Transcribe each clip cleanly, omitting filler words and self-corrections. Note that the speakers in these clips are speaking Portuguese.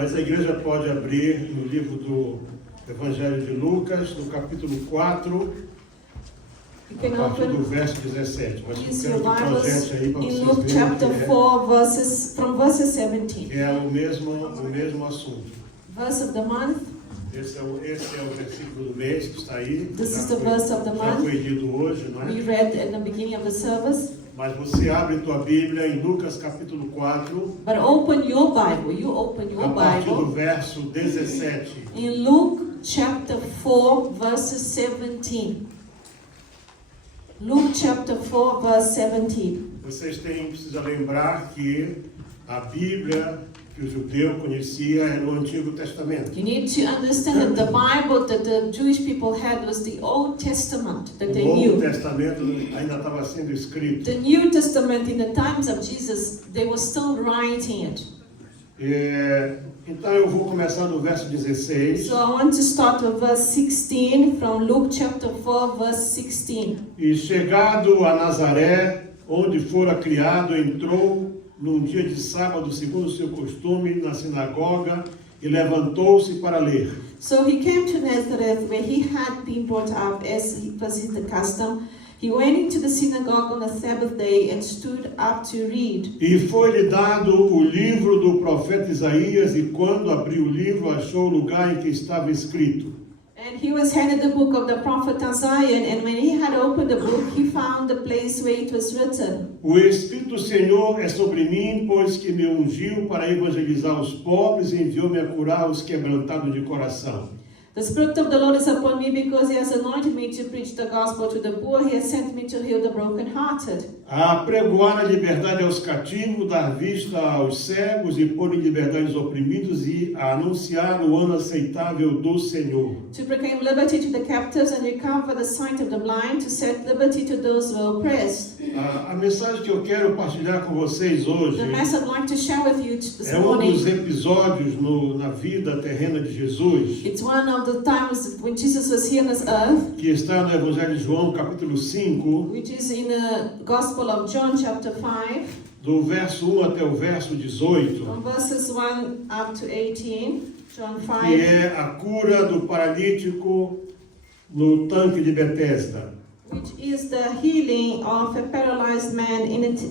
Mas a igreja pode abrir no livro do Evangelho de Lucas, no capítulo 4, a partir do verso 17. Mas eu quero que projete aí para vocês Luke verem chapter 4, from verses 17. que é o mesmo assunto. Verse of the month. Esse é o versículo do mês que está aí. This is the verse of the Já month. foi dito hoje, não We é? read at the beginning of the service. Mas você abre tua Bíblia em Lucas capítulo 4, But open your Bible. You open your a partir do Bible verso 17. in Luke chapter 4, verses 17. Luke chapter 4, verse 17. Vocês precisam lembrar que a Bíblia que o judeu conhecia era o Antigo Testamento. You need to understand that the Bible that the Jewish people had was the Old Testament that O they Novo knew. Testamento ainda estava sendo escrito. The New Testament, in the times of Jesus, they were still writing it. Então eu vou começar no verso 16. So I want to start with verse 16 from Luke chapter 4, verse 16. E chegado a Nazaré, onde fora criado, entrou num dia de sábado, segundo o seu costume, na sinagoga, e levantou-se para ler. So he came to Nazareth, where he had been brought up, as was the custom. He went into the synagogue on the Sabbath day and stood up to read. E foi-lhe dado o livro do profeta Isaías, e quando abriu o livro, achou o lugar em que estava escrito: And he was handed the book of the prophet Isaiah, and when he had opened the book, he found the place where it was written. O Espírito do Senhor é sobre mim, pois que me ungiu para evangelizar os pobres e enviou-me a curar os quebrantados de coração. The Spirit of the Lord is upon me, because he has anointed me to preach the gospel to the poor. He has sent me to heal the brokenhearted. A pregoar a liberdade aos cativos, dar vista aos cegos e pôr em liberdade os oprimidos e a anunciar o ano aceitável do Senhor. To proclaim liberty to the captives and recover the sight of the blind, to set liberty to those who are oppressed. A mensagem que eu quero partilhar com vocês hoje The message I'd like to share with you this é um morning. dos episódios na vida terrena de Jesus, It's one of the times when Jesus was here on this earth, que está no Evangelho de João, capítulo 5, which is in the Gospel of John chapter 5, do verso 1 até o verso 18, from verses 1 up to 18, John que 5. é a cura do paralítico no tanque de Betesda. Which is the healing of a paralyzed man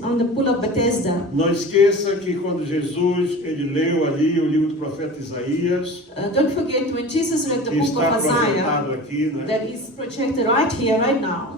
on the pool of Bethesda. Não esqueça que quando Jesus ele leu ali o livro do profeta Isaías, Don't forget, when Jesus read the que book está of Isaiah, projetado aqui, né? that is projected right here, right now,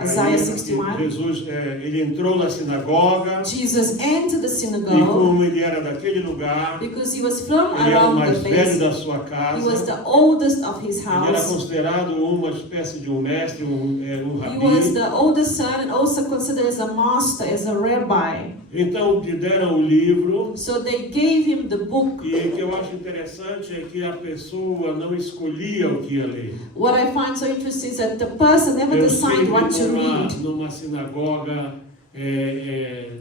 Isaiah Aí, 61. Jesus ele entrou na sinagoga Jesus entered the e synagogue como ele era daquele lugar, because he was from ele era o around mais the velho place. da sua He was casa, the oldest of his ele era house. considerado uma espécie de um mestre, um He was rabi. the oldest son and also considered as a master, as a rabbi. Então lhe deram o livro. So they gave him the book. E o que eu acho interessante é que a pessoa não escolhia o que ia ler. What I find so interesting is that the person never Eu decided what to read. numa sinagoga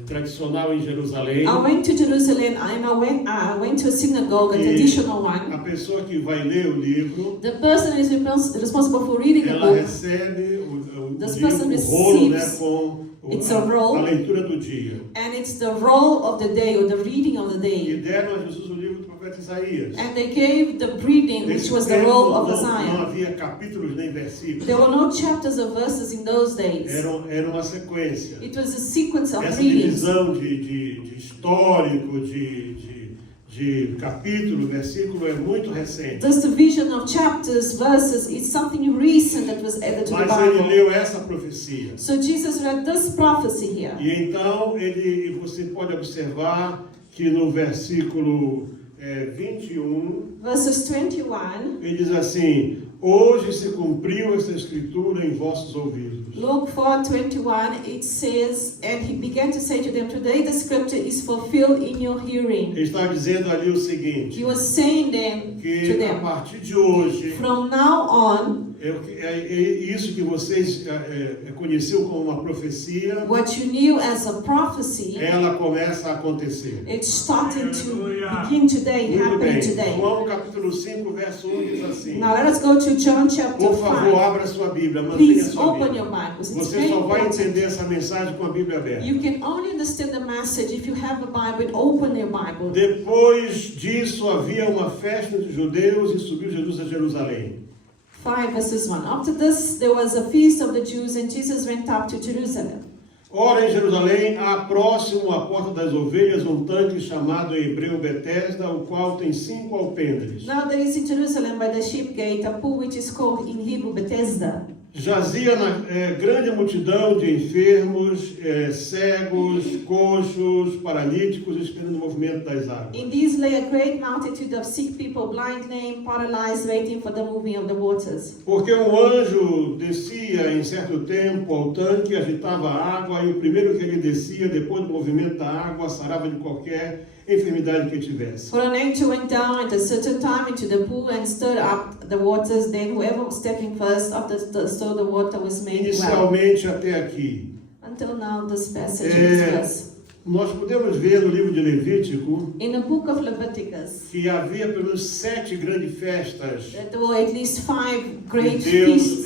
tradicional em Jerusalém, I went to Jerusalem and I went to a synagogue, a traditional a one. pessoa que vai ler o livro, The person is responsible for reading the ela book. recebe o This livro, person o rolo, né, receives- com It's a roll. a leitura do dia. And it's the roll of the day, or the reading of the E day. deram a Jesus o livro do profeta Isaías. And they gave the reading, which Nesse was the tempo, roll of não Isaiah. havia capítulos nem versículos. There were no chapters or verses in those days. Era uma sequência. It was a sequence of Essa readings. divisão de histórico, de capítulo, versículo é muito recente. This division of chapters, verses, is something recent that was added to the Mas ele Bible. leu essa profecia. So Jesus read this prophecy here. E então você pode observar que no versículo 21, Verses 21, ele diz assim: hoje se cumpriu essa escritura em vossos ouvidos. Luke 4:21, it says, and he began to say to them, today the scripture is fulfilled in your hearing. Ele está dizendo ali o seguinte: He was saying then to que a them, partir de hoje from now on, Isso que vocês conheceram como uma profecia, what you knew as a prophecy, ela começa a acontecer. it's starting to begin today, Muito happening bem. today. João capítulo 5, verso 1 diz assim. Now let us go to John chapter Por favor, 5. abra sua Bíblia, mantenha Please sua open Bíblia. your Bibles. It's Você very só vai important. entender essa mensagem com a Bíblia aberta. You can only understand the message if you have a Bible. Open your Bible. Depois disso havia uma festa dos judeus e subiu Jesus a Jerusalém. 5 verses 1. After this, there was a feast of the Jews, and Jesus went up to Jerusalem. Ora, em Jerusalém, há próximo à porta das ovelhas um tanque chamado em hebreu Betesda, o qual tem 5 alpendres. Now there is in Jerusalem by the sheep gate a pool which is called in Hebrew Bethesda. Jazia grande multidão de enfermos, cegos, coxos, paralíticos, esperando o movimento das águas. In these lay a great multitude of sick people, blind, lame, paralyzed, waiting for the moving of the waters. Porque um anjo descia em certo tempo ao tanque, agitava a água, e o primeiro que ele descia, depois do movimento da água, sarava de qualquer enfermidade que tivesse. For an angel went down at a certain time into the pool and stirred up the waters. Then whoever was stepping first after the water was made well. Inicialmente até aqui. Until now, this passage is verse. Nós podemos ver no livro de Levítico In the book of Leviticus, que havia pelo menos 7 grandes festas that there were at least 5 que great Deus feasts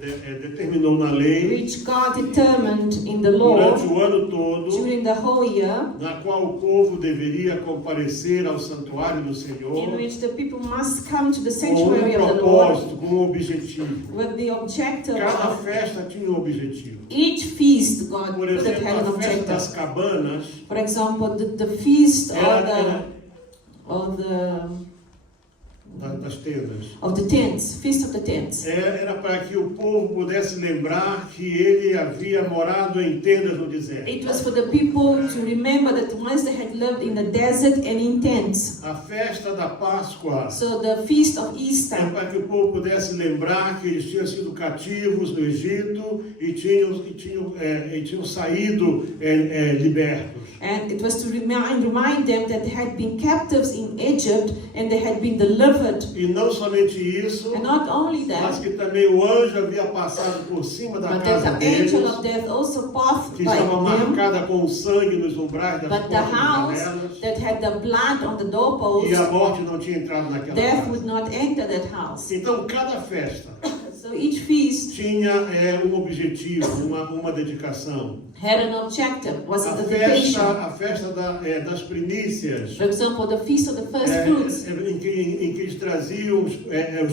determinou na lei which God determined in the law durante o ano todo, during the whole year, na qual o povo deveria comparecer ao santuário do in Senhor which the people must come to the com sanctuary of the Lord propósito, com um objetivo. with the objective Cada of festa tinha um objetivo. each feast. God Por put it exemplo, had an a festa das objective. cabanas For example, the feast era das tendas. of the tents, feast of the tents. Era para que o povo pudesse lembrar que ele havia morado em tendas no deserto. It was for the people to remember that once they had lived in the desert and in tents. A festa da Páscoa So the feast of era Easter, para que o povo pudesse lembrar que eles tinham sido cativos no Egito e tinham saído libertos. and it was to remind them that they had been captives in Egypt and they had been delivered. E não somente isso, And not only mas that, que também o anjo havia passado por cima da but casa that the deles, angel of death also passed que by estava them, marcada com sangue nos umbrais das but the portas e house janelas, that had the blood on the e doorpost, a morte não tinha entrado naquela death casa. would not enter that house. Então, cada festa So each feast tinha um objetivo, uma dedicação. had an objective, was a A dedication. festa das primícias, For example, the feast of the first fruits. em que eles traziam os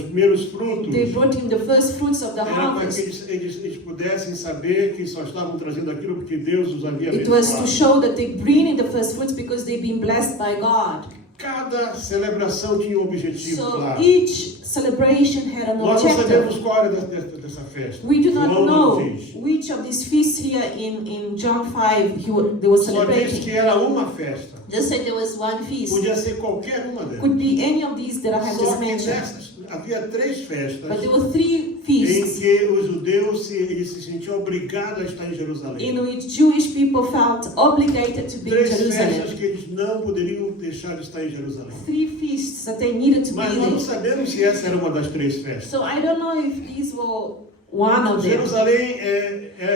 primeiros frutos, They brought in the first fruits of the era para que harvest. eles pudessem saber que só estavam trazendo aquilo porque Deus os havia It was to abençoado. show that they bring in the first fruits because they've been blessed by God. Cada celebração tinha um objetivo, So claro. each celebration had an Nós não objective. sabemos qual era dessa festa. We do not João não know diz. which of these feasts here in John 5 they were Só diz celebrating. que era uma festa. Just say there was one feast. Podia ser qualquer uma delas. Could be any of these that I have Só just que mentioned. nessas havia 3 festas But there were 3 em feasts que os judeus eles se sentiam obrigados a estar em in Jerusalém. which Jewish people felt obligated to be in 3 festas Jerusalem. que eles não poderiam deixar de estar em Jerusalém. 3 feasts that they needed to be Mas nós não there. sabemos se essa era uma das 3 festas. So I don't know if these were one of them. Jerusalém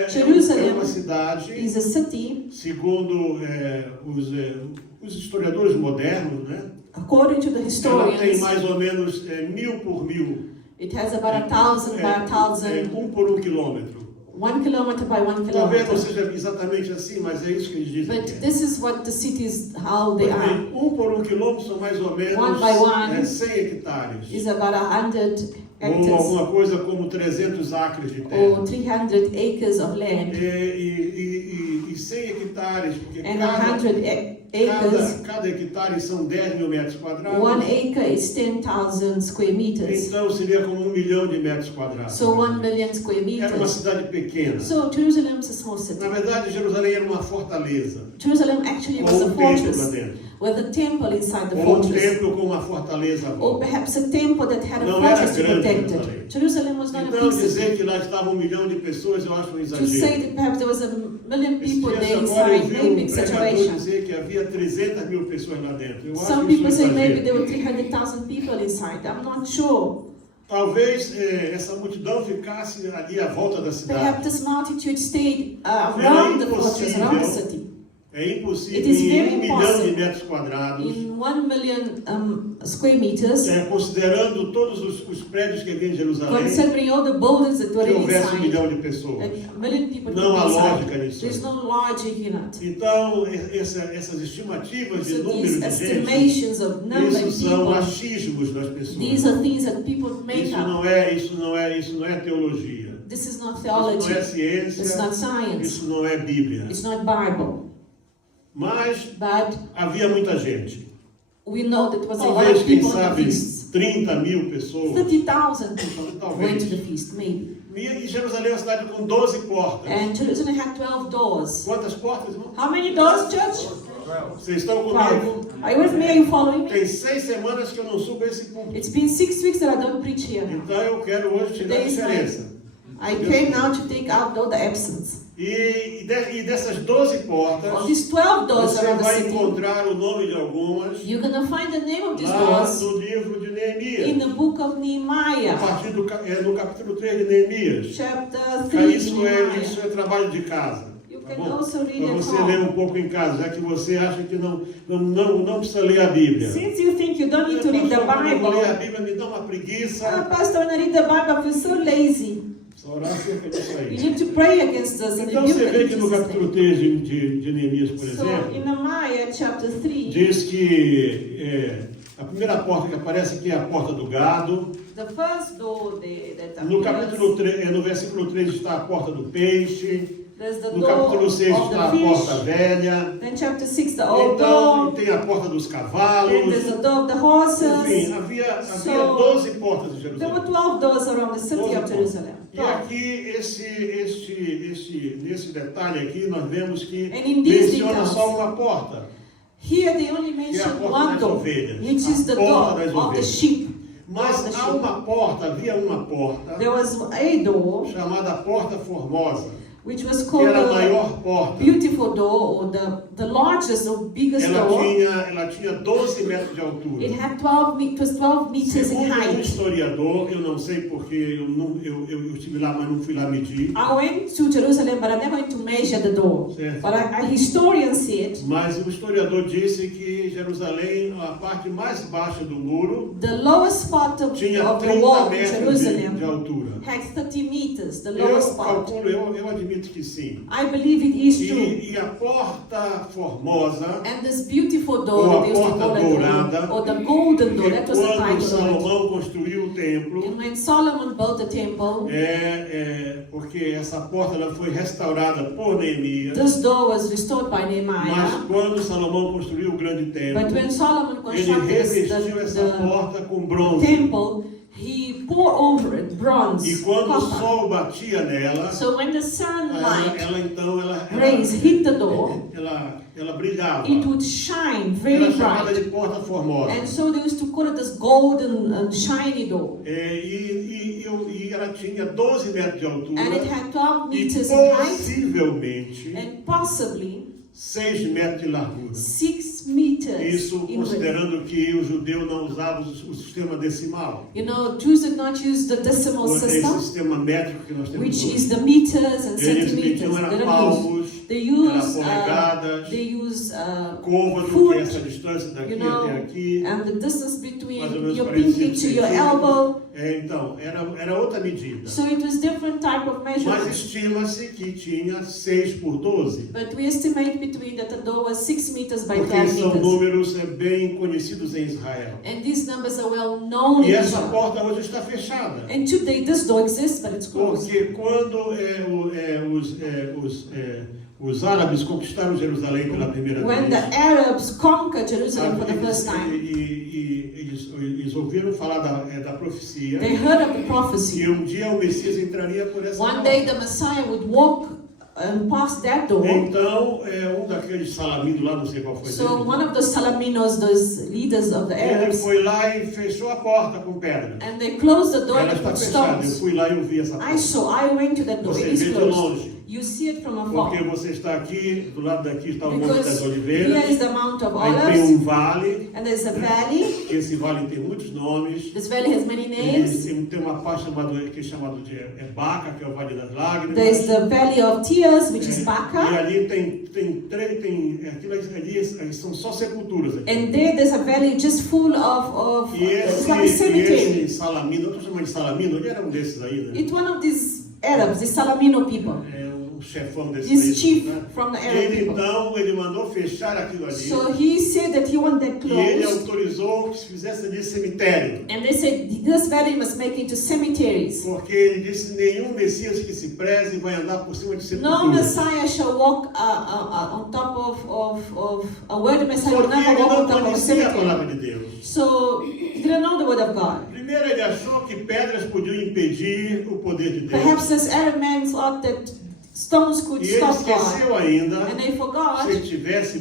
Jerusalem é uma cidade, Is a city, segundo os historiadores modernos, né? according to the Ela tem historians, mais ou menos 1000 por 1000. it has about 1,000 by 1,000, 1 por 1 quilômetro. 1 kilometer by 1 Talvez não kilometer. seja exatamente assim, mas é isso que eles dizem But que é. this is what the cities, how they are. 1 por 1 quilômetro são mais ou menos One by one 100 hectares. Is about 100 Ou hectares alguma coisa como 300 acres de terra. or 300 acres of land. E 100 hectares, porque And 100 acres, cada hectare são 10 mil metros quadrados. 1 acre is 10,000 square meters. Então seria como 1 milhão de metros quadrados. So 1 million square Era uma meters. cidade pequena. So Jerusalem is a small city. Na verdade, Jerusalém era uma fortaleza. Jerusalem actually was Ou a um templo lá fortress dentro. with a temple inside the Ou um fortress. templo com uma fortaleza à Or volta. perhaps a temple that had a Não era fortress to grande protect Jerusalém. it. Jerusalem was not a Então big city. dizer que lá estava 1 milhão de pessoas, eu acho um To say exagero. that perhaps there was a million Esses people dias there agora eu inside, vi maybe um pregador exaggeration. dizer que havia 300 mil pessoas lá dentro. Eu acho Some isso um people say maybe exagero. there were 300,000 people inside. I'm not sure. Talvez essa multidão ficasse ali à volta da cidade. Perhaps this multitude stayed around the fortress, around the city. É impossível It is em very 1 milhão de metros quadrados, In 1 million square meters, considerando todos os prédios que havia em Jerusalém, considering all the buildings that were que houvesse 1 inside, milhão de pessoas. that a million people Não há could be lógica inside. nisso. There's no logic in it. Então, essas estimativas de So número these de gente, estimations of number isso of são people, achismos das these pessoas. are things that people make Isso up. não é teologia. This is not Isso não é theology. ciência. It's not science. Isso não é Bíblia. It's not Bible. Mas But havia muita gente. we know that was a lot Talvez, of quem people at the sabe, feast. 30 mil pessoas. 30,000 people Talvez. went to the feast, maybe. E Jerusalém é uma cidade com 12 portas. And Jerusalem had 12 doors. Quantas portas, irmão? How many doors, church? Vocês estão 12. comigo? Are you with me? Are you following me? Tem 6 semanas que eu não subo esse púlpito. It's been 6 weeks that I don't preach here. Então eu quero hoje tirar a There is diferença. I came now to take out all the absence. E dessas 12 portas, Of these 12 doors você around the vai city, encontrar o nome de algumas you're going to find the name of these lá doors no livro de in Neemias. the book of A Nehemiah, partir no capítulo 3 de Neemias. chapter Ah, 3 Isso Nehemiah. é trabalho de casa. You Tá can bom? also read Para at você ler home. um pouco em casa, já que você acha que não precisa ler a Bíblia. Since you think you don't need to read the Pastor, quando eu vou ler a Bible, Bíblia me dá uma preguiça. Pastor, when I read the Bible, I feel so lazy. Só orar acerca disso You aí. need to pray against us and Então rebuke você it vê in que no Jesus' capítulo name. 3 de Neemias, por So exemplo, in Nehemiah chapter 3, diz que a primeira porta que aparece aqui é a porta do gado. the first door that No appears, capítulo 3, no versículo 3 está a porta do peixe. there's the No door capítulo 6 of está a the porta fish. velha. Then chapter 6, the old Então, door. tem a porta dos Then cavalos. there's the door of the Enfim, horses. havia So, 12 portas de There were Jerusalém. 12 doors around the city 12 of Jerusalem. E aqui, nesse detalhe aqui, nós vemos que And in these menciona details, só uma porta. Here they only Que é a mention porta one das door, ovelhas. which is the A porta door das of the ovelhas. sheep. Mas Of the há sheep. uma porta, havia uma porta There was a door chamada Porta Formosa, which was que called era a the maior porta. beautiful door, or the largest or biggest door. Ela tinha 12 metros de altura. It had 12 it was 12 meters in Segundo um height. historiador, eu não sei porque eu estive lá, mas não fui lá medir. I went to Jerusalem, but I never went to measure the door. Certo. But a historian said Mas o historiador disse que Jerusalem, a parte mais baixa do muro, the lowest spot of tinha the 30 wall in metros de Jerusalem altura. had 30 meters, the Eu lowest spot. calculo, eu admito que sim. I believe it is true. E a porta formosa, And this beautiful ou door, a they used to porta call it, dourada, or the golden door, that was the quando title of it. Salomão construiu o templo, And when Solomon built the temple, porque essa porta ela foi restaurada por Neemias, this door was restored by mas Nehemiah. quando Salomão construiu o grande But templo, when Solomon ele constructed revestiu essa the porta com bronze. temple, he poured over it bronze, E quando o copper. sol batia nela, So when the sunlight ela rays hit the door, ela brilhava. it would shine very Era chamada bright. de porta formosa. And so they used to call it this golden and shiny door. E ela tinha 12 metros de altura And it had 12 e meters in height possivelmente and possibly 6 metros de largura. 6 meters Isso in width. considerando que o judeu não usava o sistema decimal, You know, Jews did not use the decimal ou esse system, sistema métrico que nós temos which hoje. is the meters and Eles centimeters. mediam They era don't use. palmos, They era use, polegadas, they use côvado, que foot, é essa distância daqui you know, até aqui. and the distance Mais ou between menos your 45 pinky to your centímetros. elbow. Então, era outra medida. So it was different type of Mas measurement. estima-se que tinha 6 por 12. But we estimate between that the door was 6 meters by Porque 12 são meters. números bem conhecidos em Israel. And these numbers are well known E in essa Israel. porta hoje está fechada. And today this door exists, but it's closed. Porque quando os árabes conquistaram Jerusalém pela primeira When vez, the Arabs conquered Jerusalem for the first time, eles ouviram falar da profecia they heard of the prophecy. que um dia o Messias entraria por essa One porta. day the Messiah would walk past that door. Então, um daqueles salaminos lá, não sei qual foi So deles, one of those Salaminos, those leaders of the ele Arabs, foi lá e fechou a porta com pedra. and they closed the door Ela and está put fechada. Eu stones. fui lá e eu vi essa I porta. saw, I went to that door. Você It is vê de closed. longe. You see it from Porque afar. você está aqui, do lado daqui está o Monte das Because Oliveiras, here is the Mount of aí tem Olives, vale, and there's a valley. que esse vale tem muitos nomes. This valley has many names. Tem uma parte que é chamada de Baca, que é o Vale das Lágrimas. There's the Valley of Tears, which is E Baca. ali aquilo ali são só sepulturas aqui. And there's a valley just full of E it's like a cemetery. esse Salamino, eu estou chamando de Salamino, ele era um desses aí, né? It's one of these Arabs, the Salamino people. É um chefão desses This aí, chief né? from the Arab people. Então, ele mandou fechar aquilo ali. So he said that he wanted that E ele closed. autorizou que se fizesse ali cemitério. And they said this valley must make into cemeteries. Porque ele disse, nenhum Messias que se preze vai andar por cima de No sepulturas. Messiah shall walk on top of a word Messiah will Porque never ele walk não on top of a conhecia a cemetery. palavra de Deus. So he didn't know the word of God. Primeiro ele achou que pedras podiam impedir o poder de Deus. Perhaps this Arab man thought that stones could E ele stop God. esqueceu ainda, And they forgot, se ele tivesse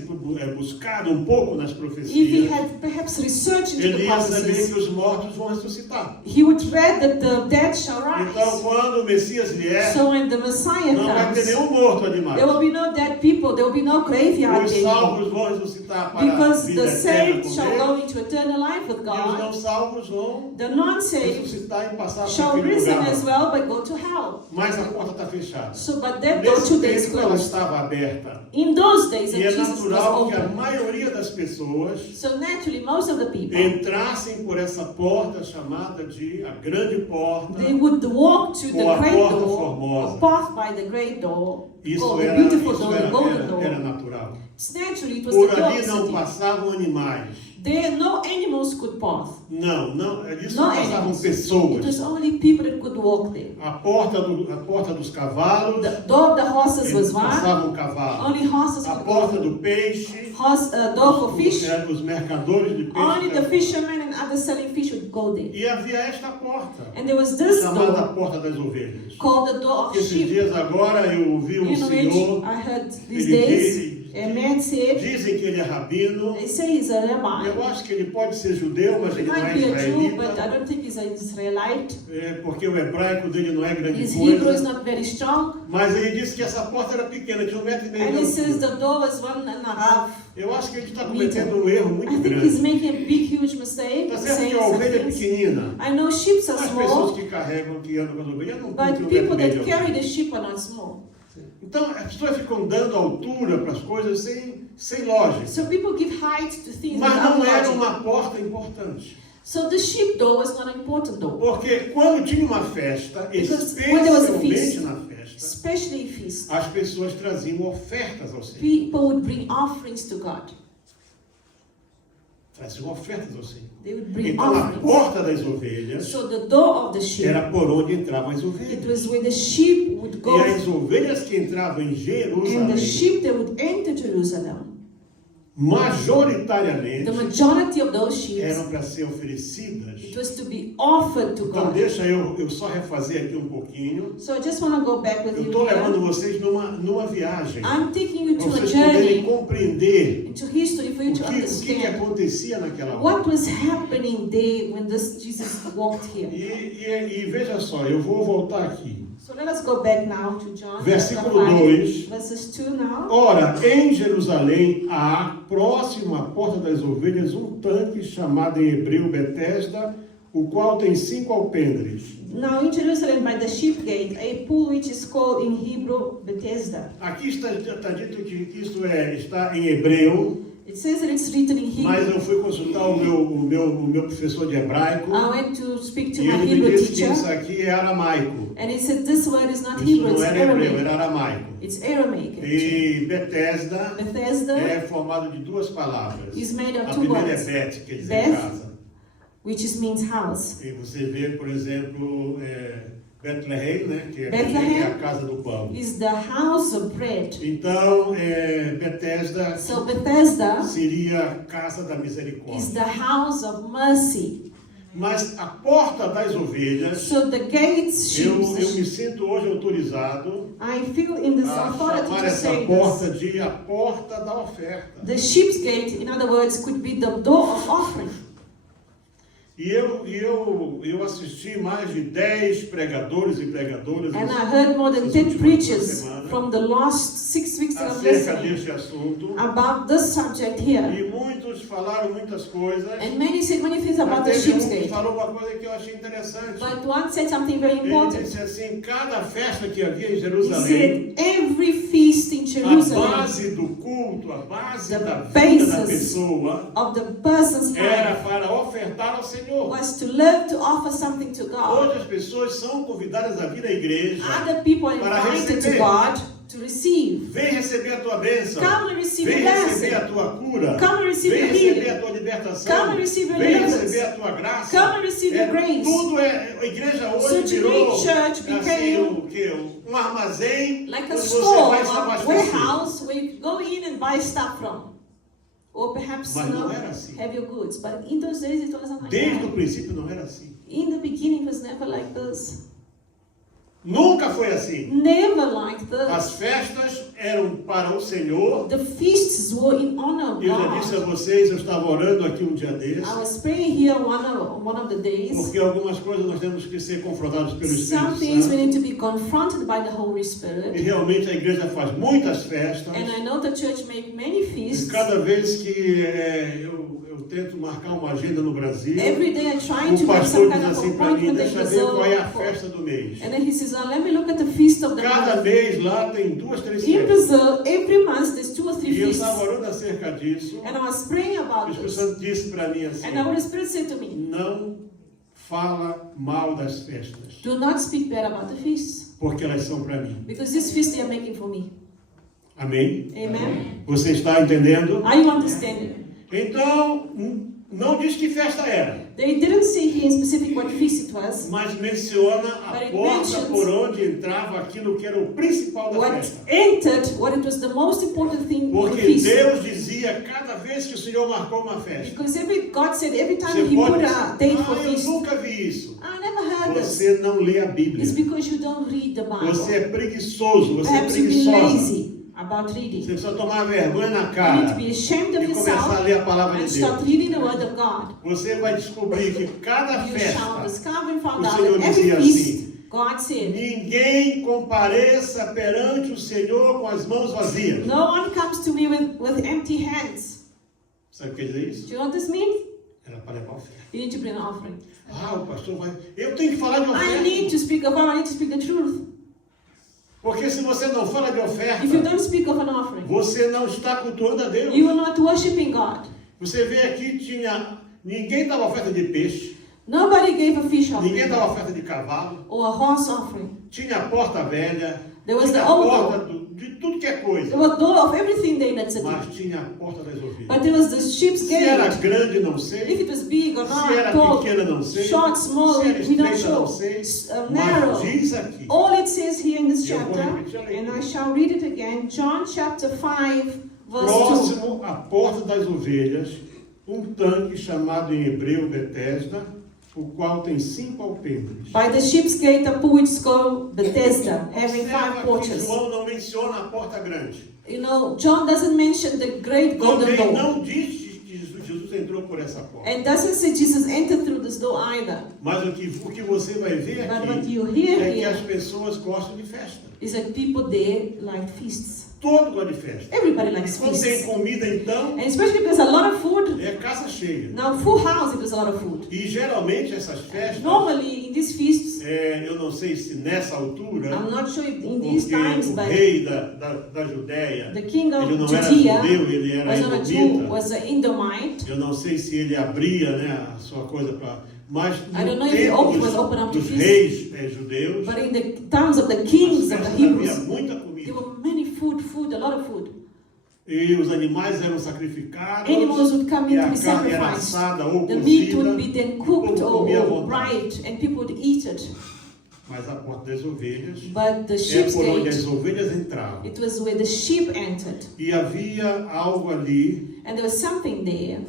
buscado um pouco nas if he profecias, had perhaps researched into ele the ia saber prophecies, que os mortos vão ressuscitar. he would read that the dead shall Então, rise. quando o Messias vier, So when the Messiah não vai ter comes, nenhum morto ali mais. there will be no dead people, there will be no graveyard Os anymore. salvos vão ressuscitar para a Because vida the eterna saints com shall Deus, go into eternal life with e os não God. salvos vão The non-saved ressuscitar e passar por shall aquele risen lugar. as well, but go to hell. Mas a porta está fechada. So, but that door Nesse today is tempo ela closed. estava aberta. In those days, E and é Jesus was natural que a open. maioria das pessoas So naturally, most of the people, entrassem por essa porta chamada de a grande porta. they would walk to the Ou a great porta door, formosa. or path by the great door, Isso called the era, beautiful isso door, the golden door. era natural. Naturally, it was Por the door of ali the não city. passavam animais. There, no animals could pass. Não, eles No não passavam animals. It pessoas. was only people that could walk there. A porta dos cavalos, The door of the horses eles was one. passavam cavalo. Only horses A could porta go. do peixe, Door for fish. os mercadores de Only the peixe. fishermen and others selling fish would go there. E havia esta porta, And there was this chamada door porta das ovelhas. called the door of Esses sheep. dias agora eu ouvi um In which senhor, I heard these ele days, a man said, dizem que ele é rabino. they say he's a rabbi. Eu acho que ele pode ser judeu, mas He ele não might é be a Jew, but I israelita. don't think he's an Israelite. Porque o hebraico dele não é grande His Hebrew is coisa. not very strong. Mas ele disse que essa porta era pequena, tinha 1,5 metro de And he says altura. the door was 1.5. Eu acho que ele está cometendo um erro muito I think he's grande. making a big, huge mistake. Está certo saying que a such ovelha é things. pequenina. I know sheep are As pessoas small, que carregam, que andam com as ovelhas, não but cumprem people 1,5 metro that de carry altura. the sheep are not small. Então, as pessoas ficam dando altura para as coisas sem lógica. So people give height to things Mas without não era logic. uma porta importante. So the sheep door was not an important door. Porque quando tinha uma festa, Because when there was a especialmente feast, na festa, especially feast, as pessoas traziam ofertas ao Senhor. people would bring offerings to God. Traziam ofertas ao Senhor. They would bring Então, a offerings. porta das ovelhas So the door of the sheep, era por onde entravam as it ovelhas. was where the sheep would E go, as ovelhas que entravam em and the Jerusalém, sheep that would enter Jerusalem. majoritariamente, The majority of those sheep, eram para ser oferecidas. it was to be offered to Então, God. deixa eu só refazer aqui um pouquinho. So I just want to go back with Eu you estou levando here. vocês numa viagem. I'm taking you Para to a vocês poderem journey compreender into history for you to o que understand acontecia naquela hora. what was happening there when this Jesus walked here. E veja só, eu vou voltar aqui. So let us go back now to John Versículo chapter 2. 5, verses 2 now. Ora, em Jerusalém há, próximo à porta das ovelhas, um tanque chamado em hebreu Betesda, o qual tem 5 alpendres. Now in Jerusalem by the sheep gate, a pool which is called in Hebrew Bethesda. Aqui está dito que isso está em hebreu, It says that it's written in mas Hebrew. eu fui consultar o meu professor de hebraico I went to speak to e my ele me Hebrew disse que teacher, isso aqui é aramaico. and he said this word is not Isso Hebrew, it's não era hebreu, Aramaic. era aramaico. It's Aramaic. E Betesda Bethesda é formado de 2 palavras. is made of A 2 primeira é words, Bet, quer dizer Beth. casa. which means house. E você vê, por exemplo, Bethlehem, né, que é Bethlehem a casa do pão. Is the house of bread. Então, Betesda So Bethesda seria a casa da is misericórdia. the house of mercy. Mas a porta das ovelhas, So the gates, eu me sheep, sinto hoje autorizado I feel in this a authority chamar to essa say this. porta de a porta da oferta. The sheep's gate, in other words, could be the door of offering. E eu assisti mais de 10 pregadores e pregadoras And I heard more than 10 preachers from the last 6 weeks that I'm acerca listening deste assunto. about this subject here. E muitos falaram muitas coisas. And many said many things about the Mas sheep's teve um que gate. falou uma coisa que eu achei interessante. But one said something very Ele important. disse assim, cada festa que havia em He Jerusalém, said every feast in a Jerusalem base do culto, a base The da vida da basis pessoa, of the person's era life para ofertar ao Senhor. was to learn to offer something to God. Hoje as pessoas são convidadas a vir à igreja. Other people are Para invited to receber. God to receive. Vem receber a tua bênção. Come and receive Vem your receber a blessing. tua cura. Come and receive Vem your receber healing. a tua libertação. Come and receive your Vem deliverance. receber a tua graça. Come and receive your grace. Tudo a igreja hoje So virou today church assim, became o quê? Um armazém like a onde você store, vai se a abastecer. warehouse where you go in and buy stuff from. Or perhaps Mas não era assim. have your goods. But in those days it wasn't like Desde o that. princípio não era assim. In the beginning it was never like this. Nunca foi assim. Never like this. As festas eram para o Senhor. The feasts were in honor of Eu já disse a God. vocês, eu estava orando aqui um dia desses, I was praying here one of the days. porque algumas coisas nós temos que ser confrontados pelo Some Espírito things we Santo. need to be confronted by the Holy E Spirit. realmente a igreja faz muitas festas. And I know the church make many E feasts. cada vez que eu tento marcar uma agenda no Brasil, Every day I try o to make pastor some diz kind of assim para mim, appointment in deixa ver qual é a Brazil. festa do mês. And then he says, let me look at the feast of the Cada month. mês lá tem 2, 3 In festas. Brazil, every month there's 2 or 3 E eu feasts. estava orando acerca disso. And I was praying O about Espírito this. Santo disse para mim assim, And the Holy Spirit said to me, não fala mal das festas, do not speak bad about the feasts. porque elas são para mim. Because this feast they are making for me. Amém? Amen? Você está entendendo? Are you understanding? Então, não diz que festa era, They didn't say here in specific what feast it was. mas menciona a But it porta mentions por onde entrava aquilo que era o principal da What festa. entered, what it was the most important thing in the Porque feast. Deus dizia, cada vez que o Senhor marcou uma festa, Because God said every time você He pode put dizer, a date for eu feast, nunca vi isso. I never heard this. Você não lê a Bíblia. It's because you don't read the Você Bible. é preguiçoso, você é Perhaps you've been preguiçosa. lazy about Você reading. precisa tomar vergonha na You need cara to be ashamed of e começar a yourself ler a palavra and de Deus. start reading the Word of God. Você vai descobrir que cada You shall festa, discover and find o out Senhor that every dizia feast, assim, God said, ninguém compareça perante o Senhor com as mãos vazias. no one comes to me with empty hands. Sabe o que quer dizer isso? Do you know what this means? Era para levar oferta. You need to bring an offering. O pastor vai... Eu tenho que falar de I need oferta. to speak of I need to speak the truth. Porque se você não fala de oferta, If you don't speak of an offering, você não está cultuando a Deus. you are not worshiping God. Você vê aqui, ninguém dava oferta de peixe, Nobody gave a fish ninguém offering dava oferta de cavalo, or a horse offering. tinha a porta velha, There was tinha the a old porta de tudo que é coisa, There was door of everything there that's a mas tinha a porta das But ovelhas. there was the sheep's Se era gate. grande, não If sei, it was big or se not, era tall, pequena, não sei, short, small, se era we don't estreita, não show. sei, Narrow. mas diz aqui, All it says here in this E eu vou chapter, repetir a leitura. and I shall read it again, John chapter 5, verse 2. próximo à porta das ovelhas, um tanque chamado em hebreu Betesda, o qual tem 5 alpendres. By the sheep's gate, a pool which is called Bethesda, having 5 Observa que porches. João não menciona a porta grande. You know, John doesn't mention the great golden Também door. não diz que Jesus entrou por essa porta. And doesn't say Jesus entered through this door either. Mas o que você vai ver But what aqui you hear é que as here pessoas gostam de festa. is that people there like feasts. Todo gosta de festa. Everybody E likes quando tem feasts. comida, então, And especially if there's a lot of food. é casa cheia. Now, full house if there's a lot of food. E geralmente essas festas, Normally, in these feasts, eu não sei se nessa altura, I'm not sure if in these porque times, o but rei da Judéia, the king ele of não era Judea judeu, ele era was not a Jew, edomita. was an Edomite. Eu não sei se ele abria, né, a sua coisa para... Mas I don't no know if he tempo was open up to dos feast. reis judeus, But in the times of the kings as of the festas havia Hebrews, muita there comida. were many food, a lot of food. E os animais eram sacrificados, Animals would come e in to a be carne era sacrificed. assada ou The meat cozida, would be then cooked ou comia à or vontade. fried, and people would eat it. Mas a porta das ovelhas But the é sheep's por onde gate, as ovelhas entravam. it was where the sheep entered. E havia algo ali, And there was something there.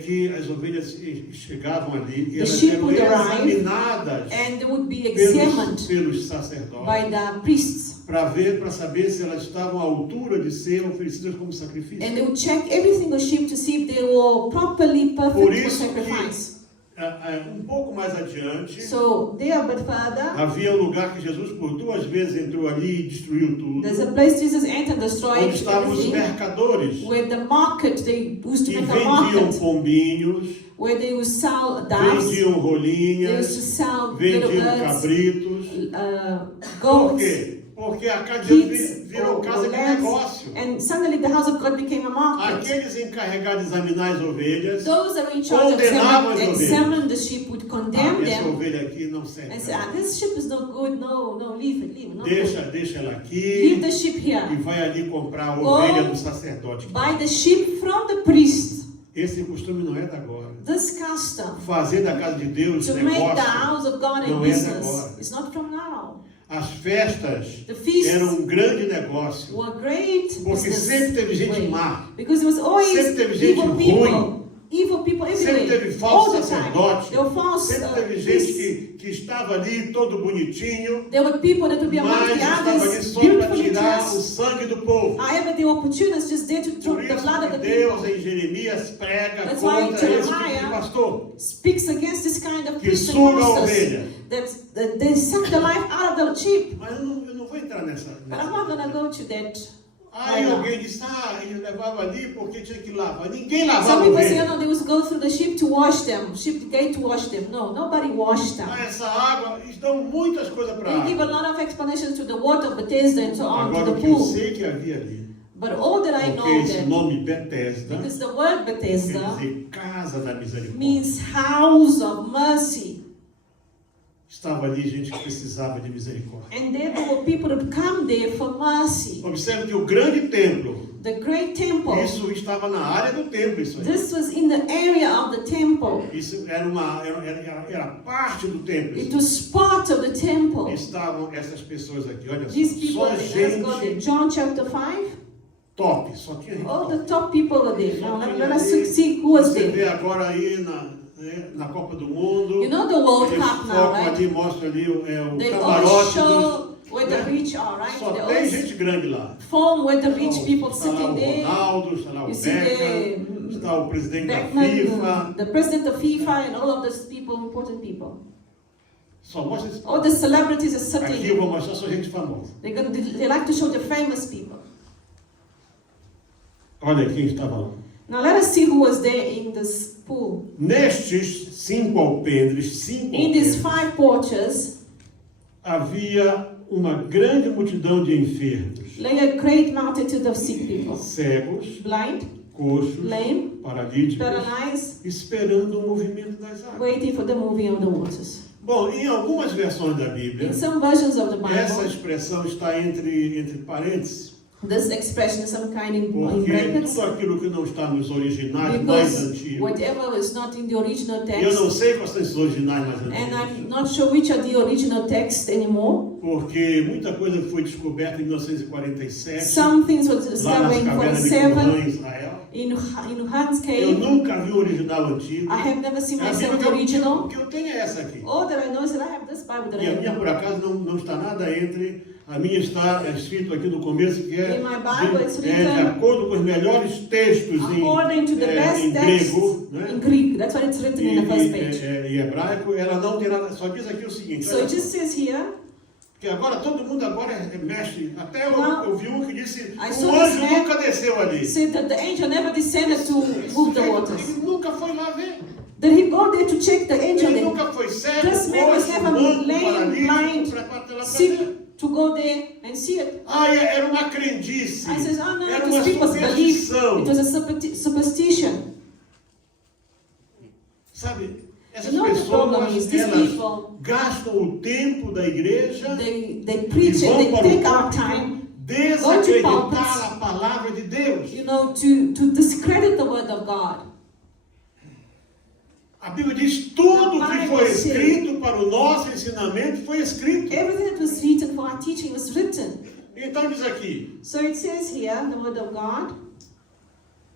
que as ovelhas chegavam ali e The elas sheep eram would arrive, examinadas and they would be examined pelos sacerdotes. by the priests. Para saber se elas estavam à altura de ser oferecidas como sacrifício. And they would check every single sheep to see if they were properly Por perfect for isso sacrifice. Um pouco mais adiante, So there, but further, havia um lugar que Jesus por 2 vezes entrou ali e destruiu tudo. there's a place Jesus entered, destroyed Onde estavam os everything. mercadores Where the market, they used to que make a vendiam market. pombinhos, Where they would sell doves, vendiam they used rolinhas, to sell little vendiam birds, cabritos. Por goats, quê? Porque a casa de Deus kids, virou casa de lambs, negócio. and suddenly the house of God became a market. Aqueles encarregados de examinar as ovelhas, Those that were in charge of condenavam as examine the sheep would condemn essa them ovelha aqui não serve. and say, this sheep is not good, no, leave it, not Deixa ela good. aqui Leave the sheep e here. vai ali comprar a Go ovelha do sacerdote. Buy the sheep from the priest. Esse costume não é da agora. This custom Fazer da casa de Deus to make the negócio. house of God a não é de business agora. is not from now. As festas The feasts eram um grande negócio. were great Porque sempre teve gente way. má. Because there was always Sempre teve gente evil people. Evil people Sempre everywhere. teve All falso the time. sacerdote. There were false Sempre teve gente priests. que estava ali todo bonitinho, There were people that would be among mas the estava ali others, só para beautifully tirar o dressed. sangue do povo. However, the opportunists just there to Por drop the isso blood of que the Deus people. em Jeremias prega That's why contra esse tipo Jeremiah de pastor. Speaks against this kind of Que priest and suga a pastors ovelha. that they suck the life out of the sheep. Mas eu não vou entrar nessa. But I'm not going to go to that. Aí alguém disse, ele levava ali porque tinha que lavar. Ninguém lavava Some a people say, ovelha. no, they would go through the sheep to wash them. Sheep gate to wash them. No, nobody washed them. Essa água, eles dão muitas coisas para They give a água. lot of explanations to the water of Bethesda and so on, Agora to o the que eu pool. sei que havia ali, But all that I porque know esse that, nome Betesda because the word quer Bethesda dizer casa da misericórdia. means house of mercy. Estava ali gente que precisava de misericórdia. And there were people that come there for mercy. Observe que o grande templo, The great temple, isso estava na área do templo, isso aí. this was in the area of the temple. Isso era parte do templo. It was part of the temple. Estavam essas pessoas aqui, olha These só, people, só let's go there. gente John chapter 5. top, só tinha gente All top. the top people were there. Now let us Ali, see who was você there. vê agora aí na Copa do Mundo, You know the World eles Cup now, focam right? ali, mostra ali o They always camarote, show where the né? rich are, right? Só They tem always gente grande lá. form where the rich people Está lá sitting o there. Ronaldo, está lá o You see Beckham, está o presidente da Beckman, FIFA. the president of FIFA, and all of those people, important people. Só mostra esse All the celebrities are Aqui eu sitting. vou mostrar só gente famosa. They like to show the famous people. Olha quem estava lá. Now let us see who was there in this pool. Nestes 5 alpendres, In these 5 porches, havia uma grande multidão de enfermos, lay a great multitude of sick people, cegos, blind, coxos, lame, paralíticos, paralyzed, esperando o movimento das águas. waiting for the moving of the waters. Bom, em algumas versões da Bíblia, In some versions of the essa Bible, expressão está entre parênteses, this expression is some kind in porque brackets, tudo aquilo que não está nos originais mais because antigos, whatever is not in the original eu não text, sei quais são esses originais mais and I'm antigos, not sure which are the original text anymore. porque muita coisa foi descoberta em 1947, Some things were lá discovered nas in cavernas de 47 Qumran, em Israel. in Hans Eu Cave. nunca vi o original antigo. I have never seen A myself Bíblia the original. que eu tenho é essa aqui. All that I know is that I have this Bible that E I a minha, have. por acaso, não está nada entre. A minha está escrito aqui no começo que é In my Bible, it's de written acordo com os melhores textos According to the best em text grego, né? in Greek. That's what it's written in the first page. E hebraico, ela não tem nada, só diz aqui o seguinte, So olha it just says here, que agora todo mundo agora mexe, até eu vi um que disse, I o saw anjo this man nunca desceu ali. said that the angel never descended to move the waters. Ele nunca foi lá ver. Did he go there to check the angel Ele there? nunca foi cego, This man was coxo, never manco, lame, blind, paralítico, para lá ver. sick, to go there and see it. Era uma crendice. I says, oh no, Era it uma was people's belief. superstição. It was a superstition. Sabe, essas You know the problem pessoas, is these elas people, gastam o tempo da igreja they preach and they take our time, desacreditar a palavra de Deus. you know, to discredit the word of God. A Bíblia diz tudo que foi escrito para o nosso ensinamento foi escrito. Everything that was written for our teaching was written. Então diz aqui, So it says here, the word of God,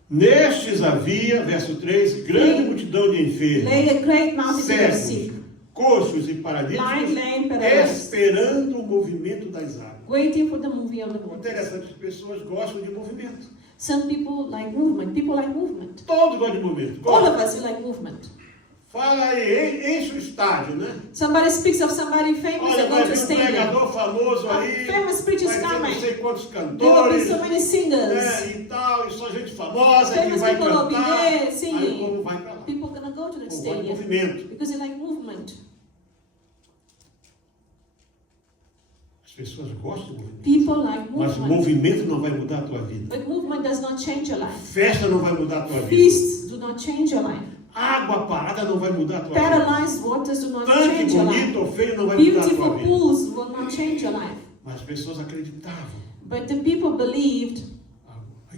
nestes havia, verso 3, grande multidão de enfermos, lay a great multitude of cegos, sick, coxos e blind, paralíticos, lame, paralyzed, esperando o movimento das águas. waiting for the moving of the waters. Interessante, as pessoas gostam de movimento. Some people like movement. People like movement. Todos gostam de movimento. All of us we like movement. Fala aí, enche o estádio, né? Somebody speaks of somebody famous Olha, and vai go to a vir um stadium. pregador famoso aí, Famous preachers vai ter não coming. sei quantos There will be cantores, so many singers. né, e tal, e só gente famosa que Famous vai people will be cantar. there Aí o singing. povo vai para lá. People are gonna go to that O povo vai stadium movimento. because they like movement. As pessoas gostam de movimento. People like Mas o movement. movimento não vai mudar a tua vida. But movement does not change your life. Festa não vai mudar a tua vida. Feasts do not change your life. Água parada não vai mudar a tua vida. Paralyzed waters do not Tanque change your life. bonito ou feio não vai mudar a tua Beautiful vida. pools will not change your life. Mas as pessoas acreditavam. But the people believed,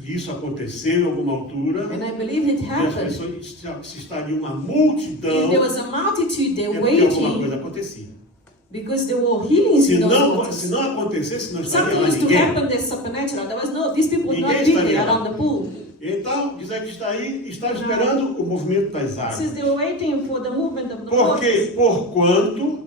Isso aconteceu em alguma altura. and I believe it E as happened. pessoas, se estaria uma If multidão, there was a multitude é there porque alguma waiting, coisa acontecia. because there were healings Se in those não waters. acontecesse, não estaria Something lá was to ninguém. happen that's supernatural. There was no, these people would not Ninguém be estaria there lá. around the pool. Então, diz aqui que está aí, está esperando o movimento das It águas. says they were waiting for the movement of the Porque, waters. porquanto,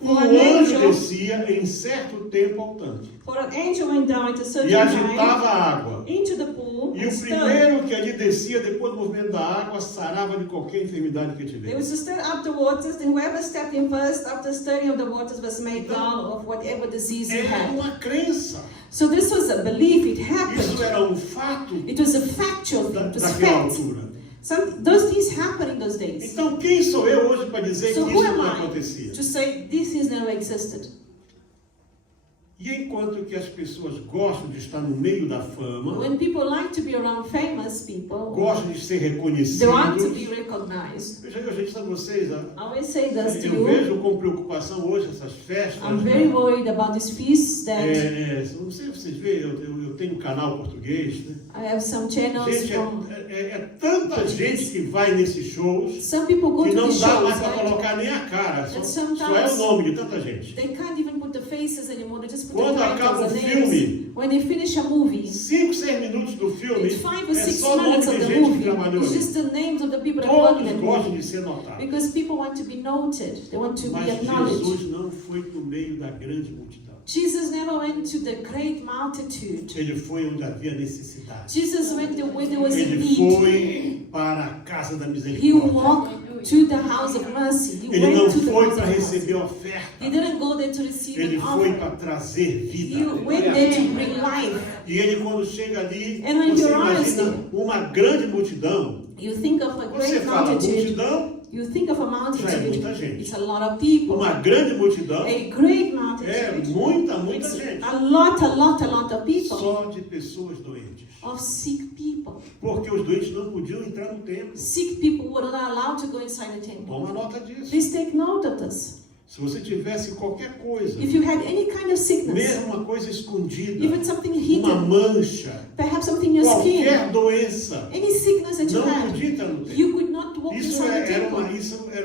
um For an anjo angel- descia em certo tempo ao tanque For an angel went down at a e certain time agitava a água. into the pool E and o stirred. primeiro que ali descia, depois do movimento da água, sarava de qualquer enfermidade que They tivesse. was to stir up the waters, and whoever stepped in first after stirring of the waters was made Então, well of whatever disease he Era had. uma crença. So this was a belief, it Isso happened. era um fato It was a factual thing, it was daquela fact. altura. Those things happened in those days. Então, quem sou eu hoje para dizer So que who isso am não I acontecia? to say this has never existed? E enquanto que as pessoas gostam de estar no meio da fama, When people like to be around famous people, gostam de ser they reconhecidos, want to be recognized. veja que a gente está vocês, I always say this to eu you. vejo com preocupação hoje essas festas. I'm very né? worried about these feasts that Não sei se vocês veem, eu tenho um canal português, né? I have some channels Gente, from. é tanta gente que vai nesses shows Some people go que to não the dá mais shows, para right? colocar nem a cara, And só é o sometimes nome de tanta gente. they can't even put the faces anymore. They just put Quando the acaba titles, o the filme, names. When they finish a movie, 5, 6 minutos do filme it's 5 or é 6 só o nome minutes de of the gente que movie. trabalhou It's ali. just the names of the people that work in Todos the gostam movie. de ser notados. Because people want to be noted. They want to be Mas acknowledged. Jesus não foi no meio da grande multidão. Jesus never went to the great multitude. Ele foi onde havia necessidade. Jesus went where there was a Ele need. foi para a casa da He misericórdia. walked to the house of mercy. He Ele não went to the foi house para of mercy. receber oferta. He didn't go there to receive Ele an foi offering. para trazer He vida. went there to bring life. E ele, quando chega ali, And when você you rise imagina uma grande multidão. You think of a Você great fala multitude. multidão, You think of a já é multitude. muita gente. It's a lot of people. Uma grande multidão A great é multitude. muita It's gente. a lot of people. Só de pessoas doentes. Of sick people. Porque os doentes não podiam entrar no templo. Sick people were not allowed to go inside the temple. Toma nota disso. Please take note of this. Se você tivesse qualquer coisa, If you had any kind of sickness, mesmo uma coisa escondida, even something uma hidden, mancha, perhaps something in your skin, qualquer doença, any sickness that you não had, podia entrar no templo. you could not walk Isso inside the era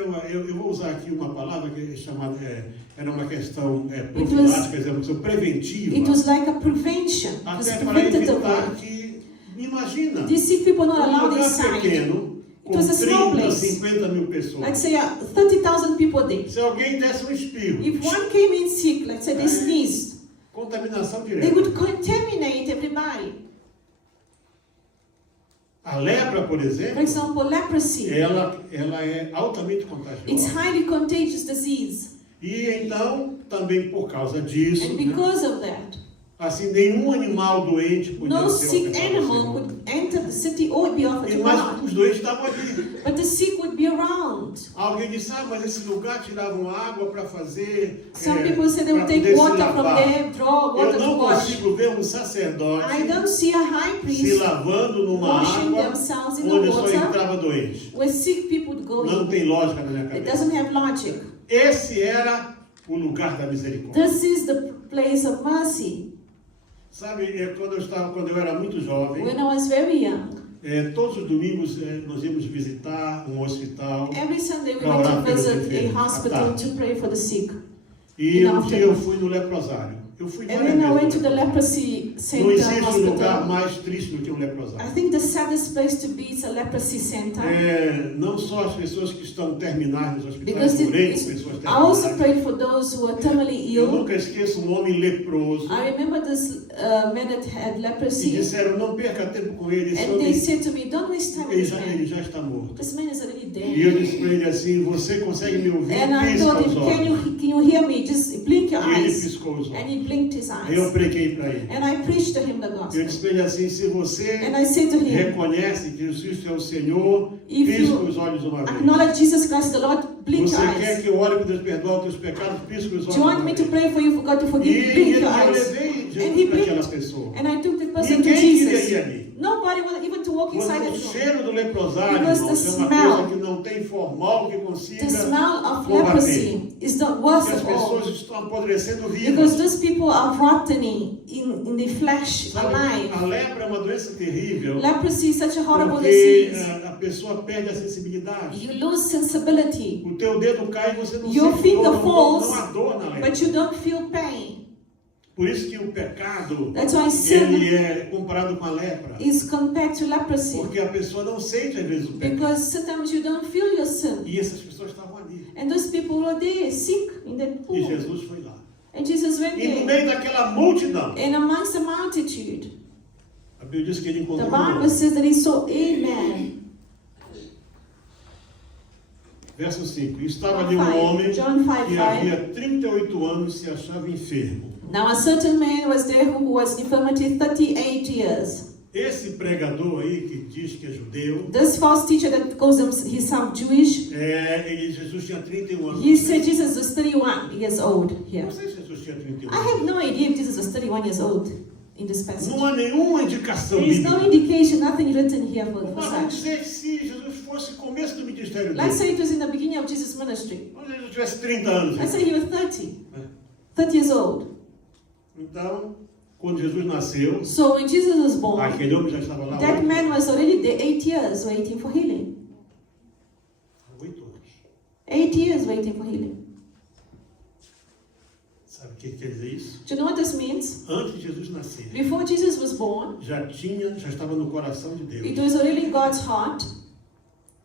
uma, temple. eu vou usar aqui uma palavra que é chamada, era uma questão was- profilática, quer dizer, preventiva, It was like a prevention. It was até para preventative evitar work. que, imagina, These sick people not um allowed lugar inside. pequeno, com was a small 30, place. 50 mil pessoas. Let's say 30,000 people there. Se alguém desse um espirro, If one came in sick, let's say they sneezed, contaminação they direta. would contaminate everybody. A lepra, por For exemplo, example, leprosy. ela é altamente It's contagiosa. highly contagious disease. E então, também por causa disso, And né, because of that, assim, nenhum animal doente podia no ser sick ofertado ao animal Senhor. could enter the city or be offered E to mas God. os doentes estavam ali. But the sick would be around. Alguém disse, mas esse lugar tiravam água para fazer. Some people say they para would take poder se water from lavar. there, draw water Eu to não wash. consigo ver um sacerdote I don't see a high se priest lavando numa washing água themselves in the onde só water entrava doente. where sick people would go Não in. tem lógica na minha It cabeça. doesn't have logic. Esse era o lugar da misericórdia. This is the place of mercy. Sabe, quando eu era muito jovem, When I was very young, todos os domingos nós íamos visitar um hospital. every Sunday we Para went orar to pelos visit a enfermos, hospital à tarde. to pray for the sick. E um After- dia eu fui no leprosário. Eu fui And várias when I vezes. went to the leprosy leprosy Não center existe um lugar hospital. mais triste do que um I leprosário. think the saddest place to be is a leprosy center. Não só as pessoas que estão terminais nos hospitais, Because porém, it is, pessoas I also terminais. prayed for those who are terminally Eu ill. nunca esqueço um homem leproso. I remember this man that had E leprosy, disseram, não perca tempo com ele. Esse and they homem, said to me, "Don't waste time with ele this ele man. já está morto. This man is already E eu dead." disse para ele assim, você consegue me ouvir? And I Pisca told os him, olhos. can you hear me? Just blink your E ele eyes." piscou os And olhos. he blinked his Aí eu eyes. preguei para ele. And I preached to him the Eu gospel. disse para ele assim, se você And I said to him, reconhece que Jesus é o Senhor, If pisca you os olhos uma vez. acknowledge Jesus Christ the Lord, blink Você your quer eyes. que eu ore para Deus perdoar os teus pecados, pisca os olhos Do you want uma me to vez. pray for you for God to E forgive you? Blink eu your eyes. levei And he Jesus para aquela blinked. pessoa. And I took the person to Ninguém queria ir Jesus. ali. Nobody wanted even to walk inside Quando the o room. cheiro do leprosário, Because irmãos, the é uma smell- coisa que não tem formal que consiga The smell of combater. leprosy is the worst Porque as of all. pessoas estão apodrecendo Because vivas. those people are rotting in the flesh, Sabe, alive. a lepra é uma doença terrível. Leprosy is such a horrible Porque disease. a pessoa perde a sensibilidade. You lose sensibility, O teu dedo cai e você não Your sente finger dor, falls, não há dor na lepra. but you don't feel pain. Por isso que o pecado, That's why sin ele é comparado com a lepra. is compared to leprosy. Porque a pessoa não sente às vezes o pecado. Because sometimes you don't feel your sin. E essas pessoas estavam ali. And those people were there, sick in that E pool. Jesus foi lá. And Jesus went E no there. meio daquela multidão, And amongst the multitude, a Bíblia diz que ele the encontrou um Bible homem. says that he saw a man. Verso 5. E estava ali um homem John 5, que 5. havia 38 anos se achava enfermo. Now a certain man was there who was infirmity 38 years. Esse pregador aí que diz que é judeu, This false teacher that calls himself Jewish, Jesus tinha 31 anos. he said Jesus was 31 years old here. Não sei se Jesus tinha 31 I anos. have no idea if Jesus was 31 years old in this passage. Não há nenhuma indicação There is no bíblica. indication, nothing written here for Mas vamos such. dizer que se Jesus fosse o começo do ministério Let's dele, say it was in the beginning of Jesus' ministry. quando Jesus tivesse 30 anos. Let's say he was 30 years old. Então, quando Jesus nasceu, So when Jesus was born, aquele homem já estava lá that 8 man was already there 8 years waiting for healing. anos. 8 years waiting for healing. Sabe o que quer dizer isso? Do you know what this means? Antes de Jesus nascer, Before Jesus was born, já estava no coração de it Deus. was already in God's heart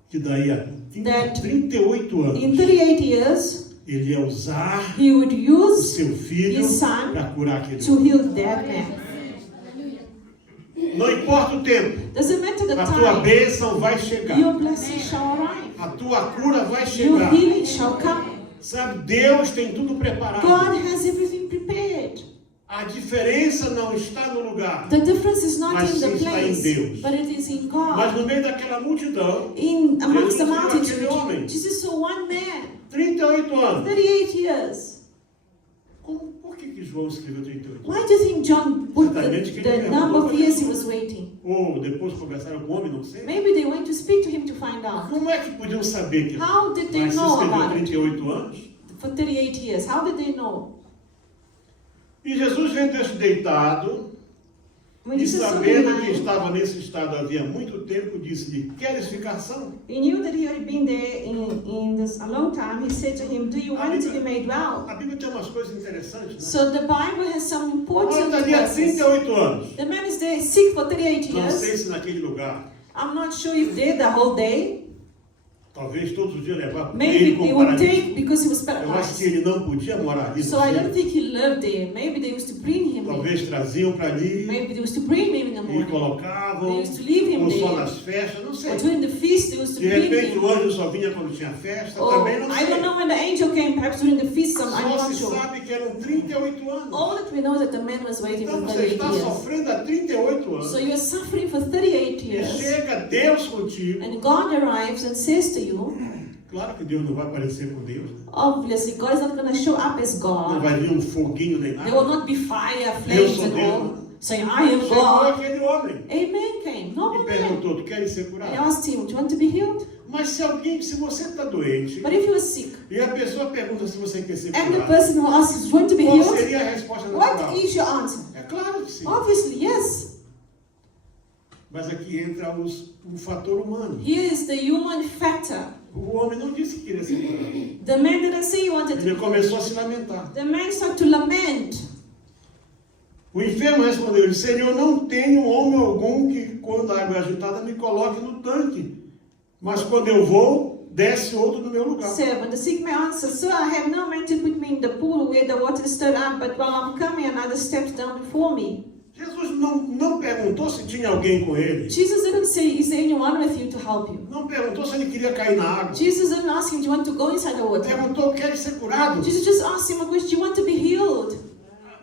Que daí a That 38 anos, in 38 years, ele ia usar he would o use seu filho his son para curar aquele to homem. heal that man. Não importa o tempo, Doesn't matter the a tua time, bênção vai chegar. your blessing shall arrive. A tua cura vai Your chegar. healing shall come. Sabe, Deus tem tudo preparado. God has everything prepared. A diferença não está no lugar, The difference is not Mas in the sim está em place, Deus. but it is in mas God. no meio daquela multidão, In amongst the Jesus viu aquele multitude, homem. Jesus saw one man, 38 anos. 38 years. Por que João escreveu 38 anos? Why do you think John put Certamente que the ele number of perguntou years he para was waiting? Ou depois conversaram com o homem, não sei. Maybe they went to speak to him to find out. Como é que podiam saber que How did they Mas se know escreveu about it? 38 anos? For 38 years, how did they know? E Jesus vendo esse deitado, When e Jesus saw sabendo que him, estava nesse estado havia muito tempo, disse-lhe, queres ficar são? he knew that he had been there in this a long time. He said to him, "Do you want to be made well?" A Bíblia tem umas coisas interessantes, né? So the Bible has some Olha, important está ali há verses. 38 anos. The man is there sick for 38 Não sei years. se naquele lugar, I'm not sure if they're the whole day. talvez todos os dias levar para Maybe ele they would comparar take isso. because he was Eu acho que paralyzed. ele não podia morar ali. So no I don't centro. think he lived there. Maybe they used to bring him there. Talvez traziam para ali Maybe they used to bring him in the e morning. colocavam, They used to leave him ou só there. nas festas, não sei. Or during the feast, they used to De bring repente him. o anjo só vinha quando tinha festa, Oh, também não I sei. don't know when the angel came. Perhaps during the feast, I'm Só not se sure. sabe que eram 38 anos. All that we know is that the man was waiting Então for você 38 está years. sofrendo há 38 anos. So you are suffering for 38 E years. chega Deus contigo. And God arrives and says to you, Claro que Deus não vai aparecer com Deus. Né? obviously, God is not going to show up as Não God. vai vir um foguinho nem There will nada. not be fire, Deus flames, sou and Deus. all. Saying, I am Chegou God. aquele homem A man came, e normal man. perguntou, tu queres ser I curado? asked him, do you want to be healed? Mas se você está doente, But if you are sick, e a pessoa pergunta se você quer ser and the curado, person who asks, do you want to be qual healed? seria a resposta natural? What is your answer? É claro que sim. Obviously, yes. Mas aqui entra o fator humano. Here is the human factor. O homem não disse que queria ser curado. The man didn't say he wanted to Ele be começou a healed. se lamentar. The man started to lament. O enfermo respondeu, Senhor, não tenho homem algum que, quando a água é agitada, me coloque no tanque. Mas quando eu vou, desce outro no meu lugar. 7. The sick man answered, Sir, I have no man to put me in the pool where the water is stirred up, but while I'm coming, another steps down before me. Jesus não perguntou se tinha alguém com ele. Jesus didn't say, is there anyone with you to help you? Não perguntou se ele queria cair na água. Jesus didn't ask him, do you want to go inside the water? Perguntou, quer ser curado? Jesus just asked him a question, do you want to be healed?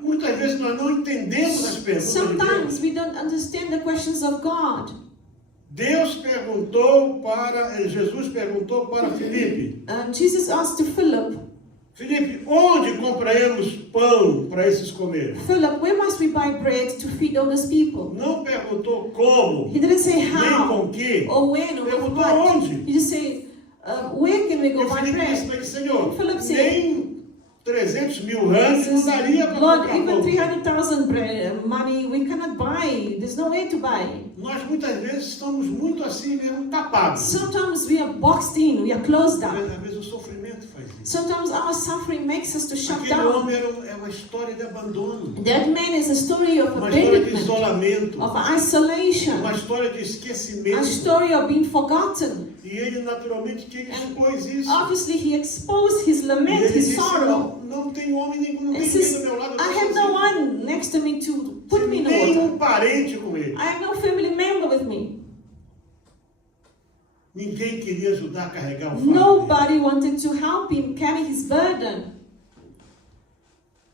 Muitas vezes nós não entendemos as perguntas de Sometimes Deus. we don't understand the questions of God. Jesus perguntou para Filipe, Jesus asked to Philip, Filipe, onde compraremos pão para esses comer? Philip, where must we buy bread to feed all those people? Não perguntou como, He didn't say nem how, com que. or when, or with Perguntou what. onde. He just said, where can we E go o buy Filipe disse bread? para ele, Senhor, Philip said, nem 300.000 rãs não daria para Lord, comprar even pão. 300,000 money we cannot buy. There's no way to buy. Nós muitas vezes estamos muito assim mesmo, tapados. Sometimes we are boxed in, we are closed down. Às vezes o sofrimento faz isso. Sometimes our suffering makes us to shut Aquele down. homem é uma história de abandono, That man is a story of uma história de abandonment, isolamento, of isolation, uma história de a esquecimento. story of being forgotten. E ele naturalmente que ele expôs isso. Obviously, he exposed his E lament, ele his disse, sorrow. não tem homem nenhum, não He tem ninguém says, do meu lado. I have no one next to me to put me in the Nem water. um parente com ele. I have no family member with me. Ninguém queria ajudar a carregar o fardo dele. Nobody wanted to help him carry his burden.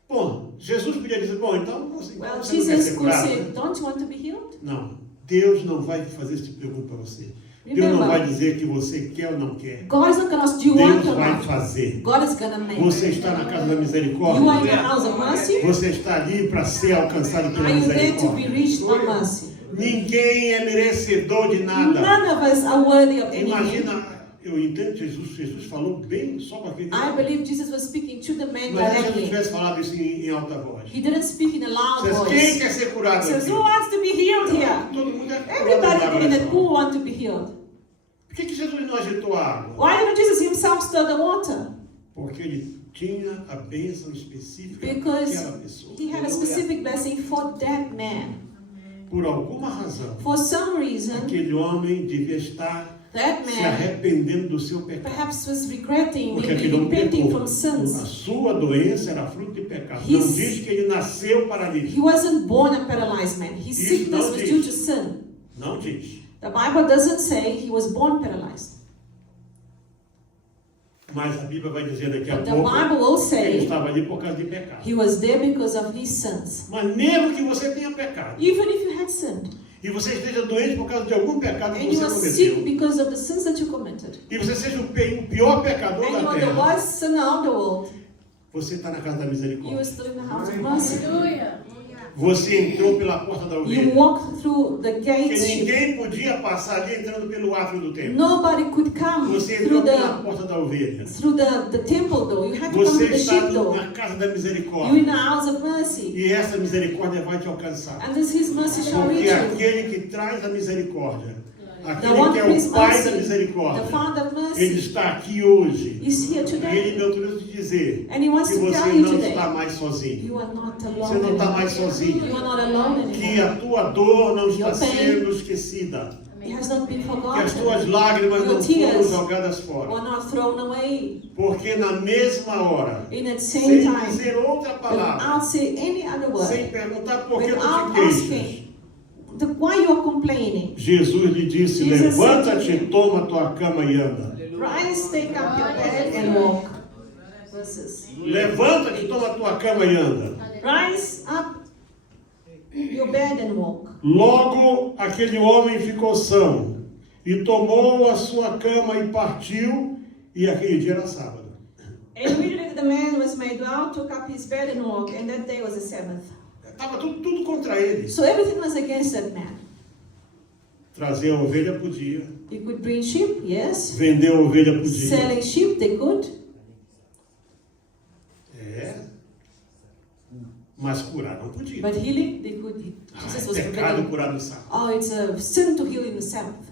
Bom, Jesus podia dizer, bom, então você Well, não quer Jesus ser could curado, say, né? don't you want to be healed? Não, Deus não vai fazer esse tipo de pergunta para você. Deus não vai Remember, dizer que você quer ou não quer. God is not going to ask, do you want Deus or vai not? fazer. God is going to make. Você está na casa da You are in the misericórdia. house of mercy. Você está ali para ser alcançado pela Are you there to be misericórdia. reached by mercy? Ninguém é merecedor de nada. None of us are worthy of anything. Imagina, eu entendo Jesus falou bem só com aquele. I believe Jesus was speaking to the man Mas se Jesus directly. tivesse falado isso em alta voz. He didn't speak in a loud Dissesse, quem voice. quer ser He curado says, aqui? who wants to be healed here? Todo mundo é curado. Everybody in the pool wants to be healed. Por que Jesus não agitou a água? Why didn't Jesus himself stir the water? Porque ele tinha a bênção específica Because daquela pessoa. he had a specific blessing for that man. Por alguma razão, For some reason, aquele homem devia estar that se man arrependendo do seu pecado. perhaps was regretting, Porque maybe aquele homem repenting pecou. from A sins. sua doença era fruto de pecado. His- Não diz que ele nasceu paralítico. He wasn't born a paralyzed man. His Isso sickness não was diz. due to sin. Não diz. The Bible doesn't say he was born paralyzed. Mas a Bíblia vai dizer daqui a But the pouco Bible will que ele say estava ali por causa de pecado. he was there because of his sins. Mas mesmo que você tenha pecado, Even if you had sinned, e você esteja doente por causa de algum pecado que and you você are sick cometeu, because of the sins that you committed, e você seja o pior pecador and you da are the terra, worst sinner of the world, você está na casa da you are misericórdia. still in the house of mercy. Você entrou pela porta da You ovelha. walk through the Porque gates. ninguém podia passar ali entrando pelo átrio do templo. Nobody could come Você entrou through pela the porta da ovelha. temple door. You had to come Você to the está sheep door. na casa da You're in misericórdia. the house of mercy, E essa misericórdia vai te alcançar. and this His mercy shall Porque reach you. aquele que traz a misericórdia, The aquele one que é who brings o Pai da mercy, the misericórdia, Father of ele mercy, está aqui hoje. is here E today, ele me autoriza a dizer and He wants que to você tell you não today, está mais sozinho. you are not Você alone não está anymore. mais sozinho. You are not alone Que anymore. a tua dor não está Your pain sendo esquecida. It has not been Que as forgotten tuas lágrimas Your não foram tears jogadas fora. or not thrown away. Porque na mesma hora, In that same sem time, dizer outra palavra, without saying any other sem word, perguntar por que tu without te queixas, asking why you are complaining, Jesus lhe disse, Jesus said to levanta-te, him, toma tua cama e anda. rise, take up your bed and walk. Verses. Levanta-te, toma tua cama e anda. Rise up your bed and walk. Logo aquele homem ficou são e tomou a sua cama e partiu, e aquele dia era sábado. And immediately the man was made well, took up his bed and walked, and that day was the Sabbath. Estava tudo contra ele. So everything was against that man. Trazer a ovelha podia, He could bring sheep, yes. vender a ovelha podia. Selling sheep, they could. É, mas curar não podia. But healing, they could. Jesus É was pecado forbidding. curar no sábado. Oh, it's a sin to heal in the Sabbath.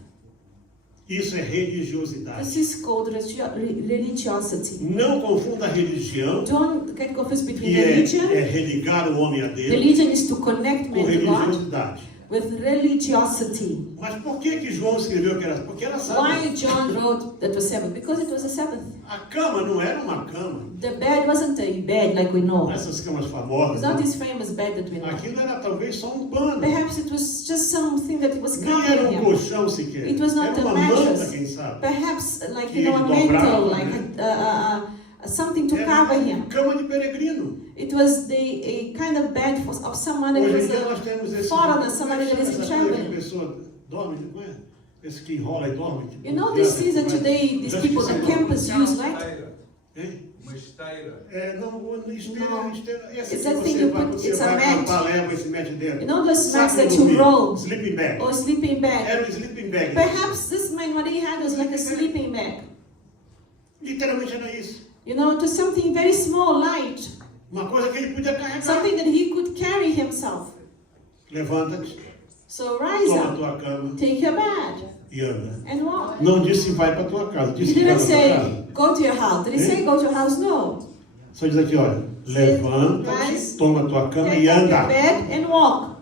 Isso é religiosidade. This is called religiosity. Não confunda a religião, Don't get confused between que religion. é religar o homem a Deus, Religion is to connect com man to God religiosidade. with religiosity. Mas por que João escreveu que era? Porque era sábado. Why John wrote that was Sabbath? Because it was a Sabbath. A cama não era uma cama. The bed wasn't a bed like we know. Essas camas It's famosas. not this famous bed that we know. Aquilo era talvez só um pano. Perhaps it was just something that was Nem era covering him. colchão sequer. It was not Era a uma manta, mattress. quem sabe. Perhaps like Que a ele mantle, dobrava, like something to Era cover uma him. cama de peregrino. It was a kind of bed of someone that Hoje em was dia nós a temos esse. foreigner, somebody that is essa coisa que a traveling. pessoa dorme, não é? Esse que enrola e dorme. Tipo, You know these things that today these Já people esqueci on o nome. campus use, right? Hein? Uma esteira. Não, esteira. No. Esse It's que that thing você you vai, put- você it's a vai mat. acampar, leva esse mete dentro. You know those Saco mats that de you dormir. roll Sleeping bag. or sleeping bag? Era um sleeping bag. Perhaps this man, what he had was like a sleeping bag. Literalmente era isso. You know, it was something very small, light, Uma coisa que ele podia carregar. something that he could carry himself. Levanta-te, So rise toma a up, tua cama take your bed, e anda. and walk. Não disse vai para tua casa, He disse que vai didn't para tua say, casa. go to your house. Did he say, go to your house? No. Só diz aqui, olha, levanta-te, Rise, toma a tua cama Take e up your anda. bed and walk.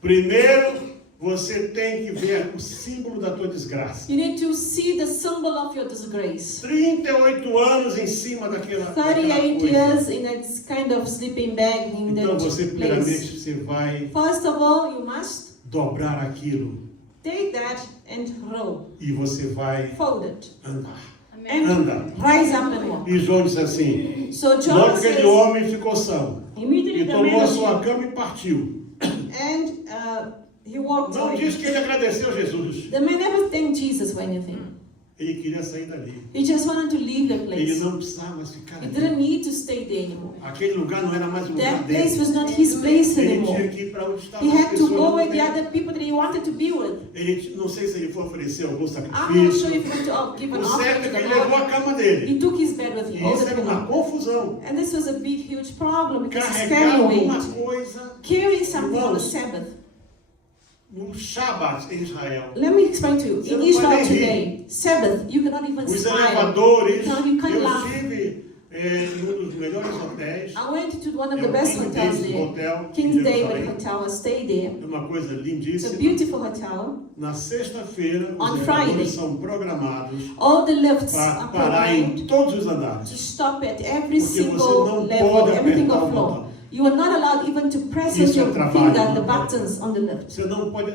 Primeiro, você tem que ver o símbolo da tua desgraça. You need to see the symbol of your disgrace. 38 anos em cima daquela 38 coisa. years in that kind of sleeping bag in Então that você, place. primeiramente, você vai First of all, you must dobrar aquilo take that and roll, e você vai fold it, andar. and Anda. rise up and walk. E João disse assim, So John logo que aquele says, homem ficou são immediately e the tomou a man sua cama e partiu. and he walked Não away. diz que ele agradeceu a Jesus. The man never thanked Jesus for anything. Ele queria sair dali. He just wanted to leave the Ele place. não precisava mais ficar He ali. didn't need to stay there anymore. Aquele lugar não era mais o lugar That place dele. was not his place Ele tinha anymore. que ir para onde estavam He as had to pessoas. go não with the tem- other people that he wanted to be with. Ele, não sei se ele foi oferecer algum I'm not sacrifício. sure if he went to give an O offering certo to é que the ele levou Lord. a cama dele. He took his bed with E him. All isso the era uma people. confusão. And this was a big, huge problem because he's Carregar carrying alguma weight. coisa Carrying something on the Irmãos, Sabbath. no Shabat em Israel. Let me explain to you. Você In não Israel pode nem today, Sabbath, you cannot even Os smile. elevadores, No, you can't eu laugh. estive em um dos melhores hotéis. I went to one of É the o best King hotels David there. Hotel, em King's David Jerusalém. Hotel. I stayed there. É uma coisa It's a lindíssima. beautiful hotel. Na sexta-feira, On os Friday. elevadores são programados All the lifts para are parar em programmed todos os andares. to stop at every Porque você single não level, pode every single apertar o floor. botão. You are not allowed even to press with Isso é your trabalho, finger the não pode. buttons on the lift. Você não pode.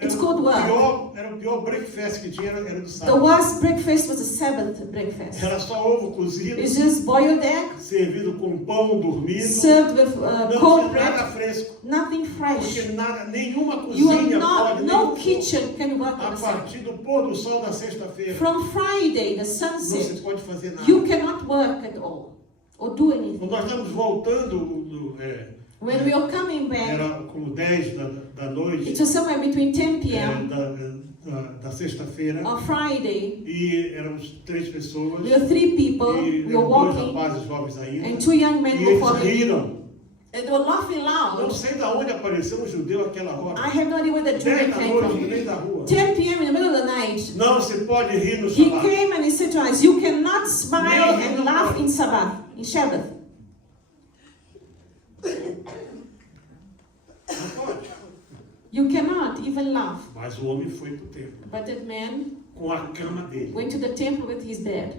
It's called work. Era o pior breakfast que tinha, era do The sábado. worst breakfast was a Sabbath breakfast. Era só ovo cozido, It's just boiled egg, servido com pão dormido. served with Não cold tinha nada bread, fresco. nothing fresh. Porque nada, nenhuma You are cozinha not, pode, no nem kitchen can work a on a Sabbath. partir do pôr do sol da sexta-feira. From Friday, the Não se sunset, pode fazer nada. you cannot work at all or do anything. Quando nós estamos voltando, When we are coming back, era como 10 da noite, it was somewhere between 10 p.m. da sexta-feira, on Friday. e éramos 3 pessoas, We were 3 people, e we were eram 2 walking, rapazes jovens ainda, and 2 young men e were eles following. riram. And they were laughing Não loud. sei de onde apareceu um judeu àquela hora. I have no idea where the 10 German da came noite, no from. meio da rua. 10 p.m. in the middle of the night, Não se pode rir no he Shabat. came and he said to us, you cannot smile Nem and laugh não. in Sabbath, in Shabbat. Não pode. You cannot even laugh. Mas o homem foi para o templo But that man com a cama dele. went to the temple with his bed.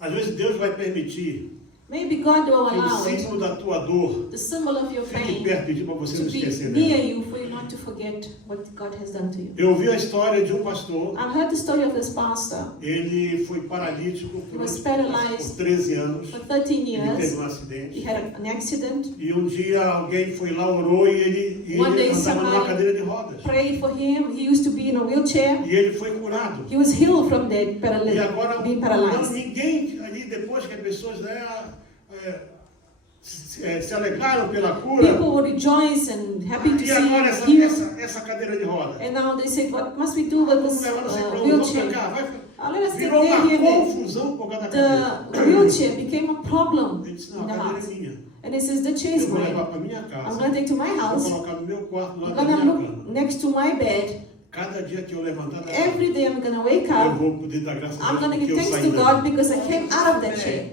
Às vezes Deus vai permitir Maybe God will que o allow it, símbolo da tua dor the symbol of your fique pain, perto de ti para você to não be esquecer near dela. you for you not to forget what God has done to you. Eu ouvi a história de um pastor. I've heard the story of this pastor. Ele foi paralítico He por was paralyzed 13 anos. for 13 Ele teve years. um He acidente. had an accident. E um dia alguém foi lá, orou e ele One day andava numa someone cadeira de rodas. Prayed for him. He used to be in a wheelchair. E ele foi curado. He was healed from that E agora, being não, paralyzed. ninguém ali, depois que as pessoas se alegraram pela cura, People would rejoice and happy to e see agora him healed. essa cadeira de rodas? And now they said, what must we do with Vamos this levar você para onde? Vamos para wheelchair? cá. Let us take Virou care uma here. confusão por causa da cadeira. The wheelchair became a problem Ele disse, in não, the a cadeira house. é minha. And he says, the chair is Eu vou levar mine. para minha I'm casa. going to take to my Vou house. colocar no meu quarto, lá I'm da going minha to cama. look next to my bed. Cada dia que eu levantar da Every day I'm going to wake eu up. vou poder dar graças a I'm Deus going to porque give eu thanks saí to dali. God because I came out of that chair.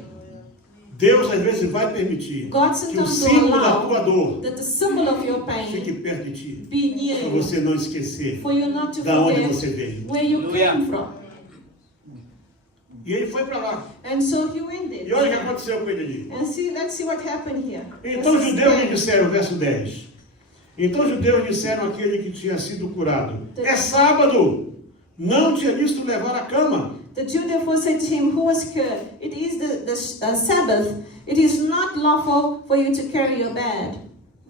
Deus às vezes vai permitir God que o sometimes símbolo will da tua allow dor that the symbol of your fique pain perto de ti, be near para you, você não esquecer for you not to da onde forget você veio. where you came from. E ele foi para lá. And so he went there. E olha o que aconteceu com ele ali. And see, let's see what happened here. Então os Verse judeus lhe 10. disseram, verso 10. Então os judeus disseram àquele que tinha sido curado: é sábado, não tinha visto levar a cama. The Jew therefore said to him who was cured, it is the Sabbath. It is not lawful for you to carry your bed.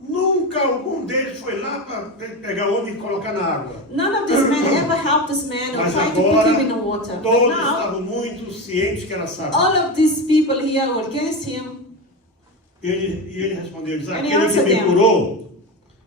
Nunca algum deles foi lá para pegar o homem e colocar na água. None of these men ever helped this man or Mas tried to put agora, him in the water. But todos now, estavam muito cientes que era sábado. all of these people here were against him. E ele respondeu: diz, And he aquele que answered me them. curou,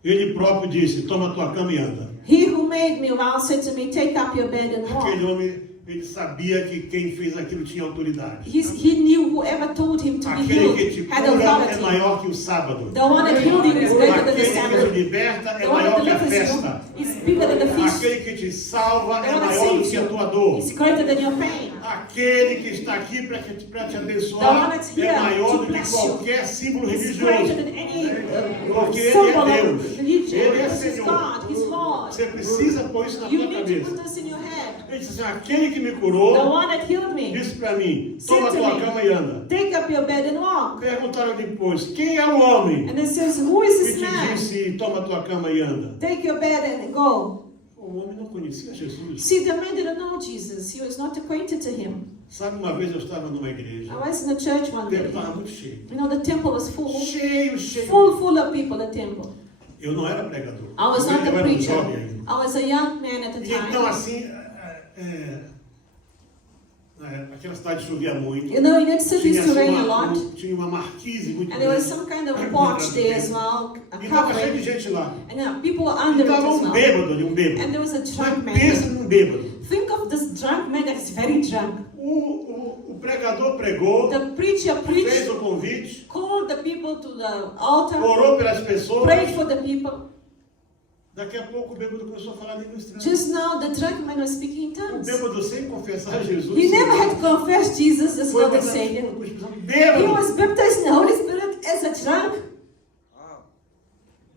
ele próprio disse: toma tua cama e anda. He who made me well said to me, take up your bed and Aquele walk. homem, ele sabia que quem fez aquilo tinha autoridade. He knew whoever told him to be Aquele que te healed had cura é authority. maior que o sábado. The one that healed you is greater than the Aquele que te Sabbath. liberta é The one that maior que a delivers festa. you is bigger than the feast. Aquele que te salva The é one that maior do saves que a you tua dor. is greater than your pain. Aquele que está aqui para te The one abençoar that's é here maior to do que bless you qualquer símbolo It's greater religioso. than any Porque ele symbol é of Deus. religion. Ele é This is Senhor. God, He's Lord. Você precisa pôr isso na You tua need to cabeça. put this in your head. Ele disse assim: aquele que me The curou one that healed me, disse para mim: Said toma to tua me. cama e anda. take up your bed and walk. Perguntaram depois: quem é o homem And it says, who is que this te man? disse toma tua cama e anda? Take your bed and go. O homem não conhecia Jesus. See, the man didn't know Jesus. He was not acquainted to him. Sabe, uma vez eu estava numa igreja, I was in the church one o day. templo estava muito cheio. You know, the temple was full. Cheio, cheio. Full of people, the temple. Eu não era pregador. I was Eu not the era um preacher. jovem ainda. I was a young man at the E então, time. assim, aquela cidade chovia muito. You know, in that city Tinha, used to assim, rain a lot. tinha uma marquise muito And there was grande. some kind of porch there as well, a E estava cheio de covering. gente lá. And people were E under it estava as um well. bêbado ali, um bêbado. And there was a drunk Mas pensa man. num bêbado. Think of this drunk man that is very drunk. O pregador pregou, The preacher fez preached, o convite, called the people to the altar, orou pelas pessoas. prayed for the people. Daqui a pouco o bêbado começou a falar língua estranha. Just now, the drunk man was speaking in O tongues. bêbado, sem confessar Jesus, He never had confessed Jesus as foi Lord and Savior. He bêbado. was baptized in the Holy Spirit as a drunk.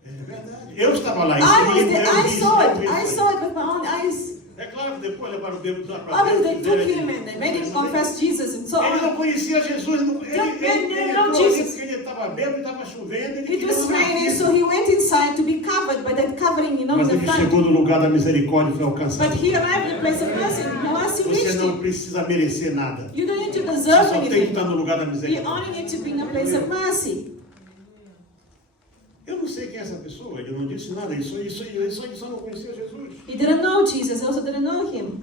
É verdade. Eu estava lá. I was eu there. vi I isso, saw eu vi it. I isso. saw it with my own eyes. É claro que depois levaram o bêbado lá para Obviously, they took dele. him and they made him confess Jesus and so Ele não on. conhecia Jesus. Ele didn't know entrou ali Jesus. porque ele estava bêbado, estava chovendo. Ele It queria was uma raining, marquise. so he went inside to be covered by that covering, you know, Mas in the ele front. chegou no lugar da misericórdia e foi But alcançado. he arrived at the place of mercy. Mercy Você reached não him. precisa merecer nada. You don't need to Você deserve só tem que anything. estar no lugar da You misericórdia. only need to be in a place of mercy. Eu não sei quem é essa pessoa. Ele não disse nada. Ele só não conhecia Jesus. He didn't know Jesus, he also didn't know him.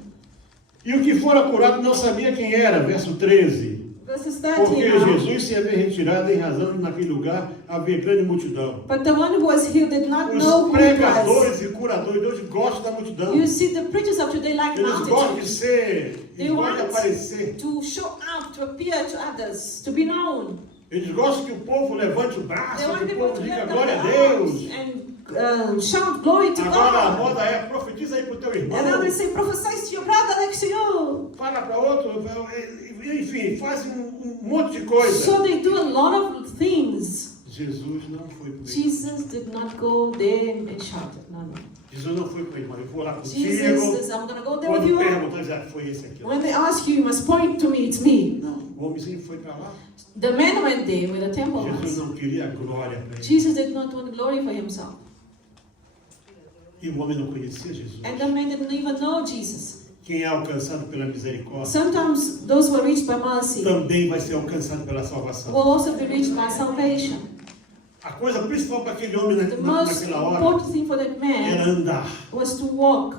E o que fora curado não sabia quem era. Verso 13. Verses Porque 13 now. Jesus se havia retirado em razão de naquele lugar havia grande multidão. But the one who was healed did not know Os who it was. pregadores e curadores, Deus gosta da multidão. You see, the preachers of today like Eles gostam de multitudes. ser, They eles gostam de want aparecer. to show out, to appear to others, to be known. Eles gostam que o povo levante o braço, They want que o people povo to diga lift up glória a their Deus. arms and shout glory to Agora a God. moda é profetiza aí para o teu irmão. And I will say, prophesy to your brother next to you. Fala para outro, enfim, fazem um monte de coisa. So they do a lot of things. Jesus não foi por ele. Jesus did not go there and shout. No, no. Jesus não foi por ele, mas eu vou lá contigo. Jesus says, I'm going to go there with Quando you. perguntam, diz, foi esse aqui. When they ask you, you must point to me, it's me. Não, o homenzinho foi para lá. The man went there where the temple Jesus was. não queria glória para ele. Jesus did not want glory for himself. E o homem não conhecia Jesus. And the man didn't even know Jesus. Quem é alcançado pela misericórdia Sometimes those who are reached by mercy também vai ser alcançado pela salvação. will also be reached by salvation. A coisa principal para aquele homem The most naquela hora important thing for that era man andar. was to walk.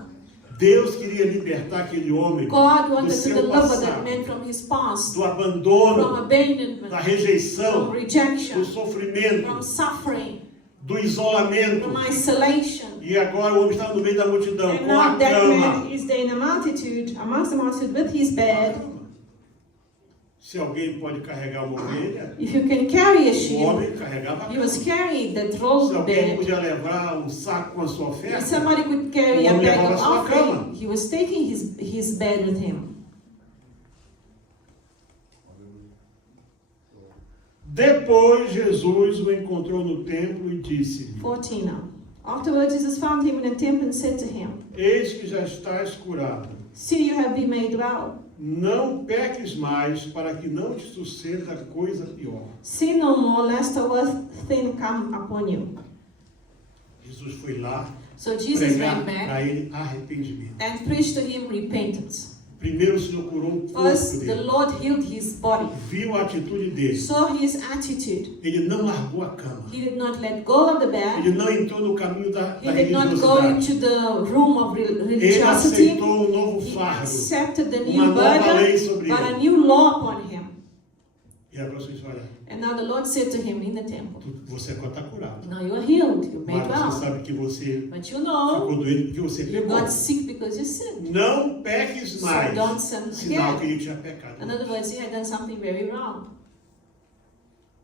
Deus queria libertar aquele homem God do wanted to seu deliver that passado, man from his past, do from abandono, da abandonment, from rejeição, rejection, do from sofrimento, suffering, do isolamento. from isolation. E agora o homem estava no meio da multidão, And com now a that cama. man is there in the multitude, amongst the multitude with his bed. Se alguém pode carregar uma ovelha, If you can carry a o sheep, homem carregava a he was cama. carrying that Se rolled alguém bed. podia levar um saco com a sua If oferta, somebody could carry a o homem bag levava of a sua cama. offering, he was taking his bed with him. Depois Jesus o encontrou no templo e disse-lhe: 14 now. Afterwards, Jesus found him in the temple and said to him, Eis que já estás curado. See, you have been made well. Não peques mais, para que não te suceda coisa pior. Sin no more, lest a worse thing come upon you. Jesus foi lá So Jesus pregar went back para ele arrependimento. and preached to him repentance. Primeiro o Senhor curou o corpo First, the dele. Lord healed his body. Viu a atitude dele. Saw his attitude. Ele não largou a cama. He did not let go of the bed. Ele não entrou no caminho da He did not go religiosidade. into the room of Ele religiosity. aceitou um novo He fardo. accepted the Uma new nova lei burden, sobre but a ele. new law upon him. E agora você diz, olha, And now the Lord said to him in the temple, você agora está curado. now you are healed, you're made Mas você well. sabe que você But you know, ficou doente porque você you pecou. got sick because you sinned. Não peques So mais. don't sin Sinal que again. ele tinha pecado. In other words, he had done something very wrong.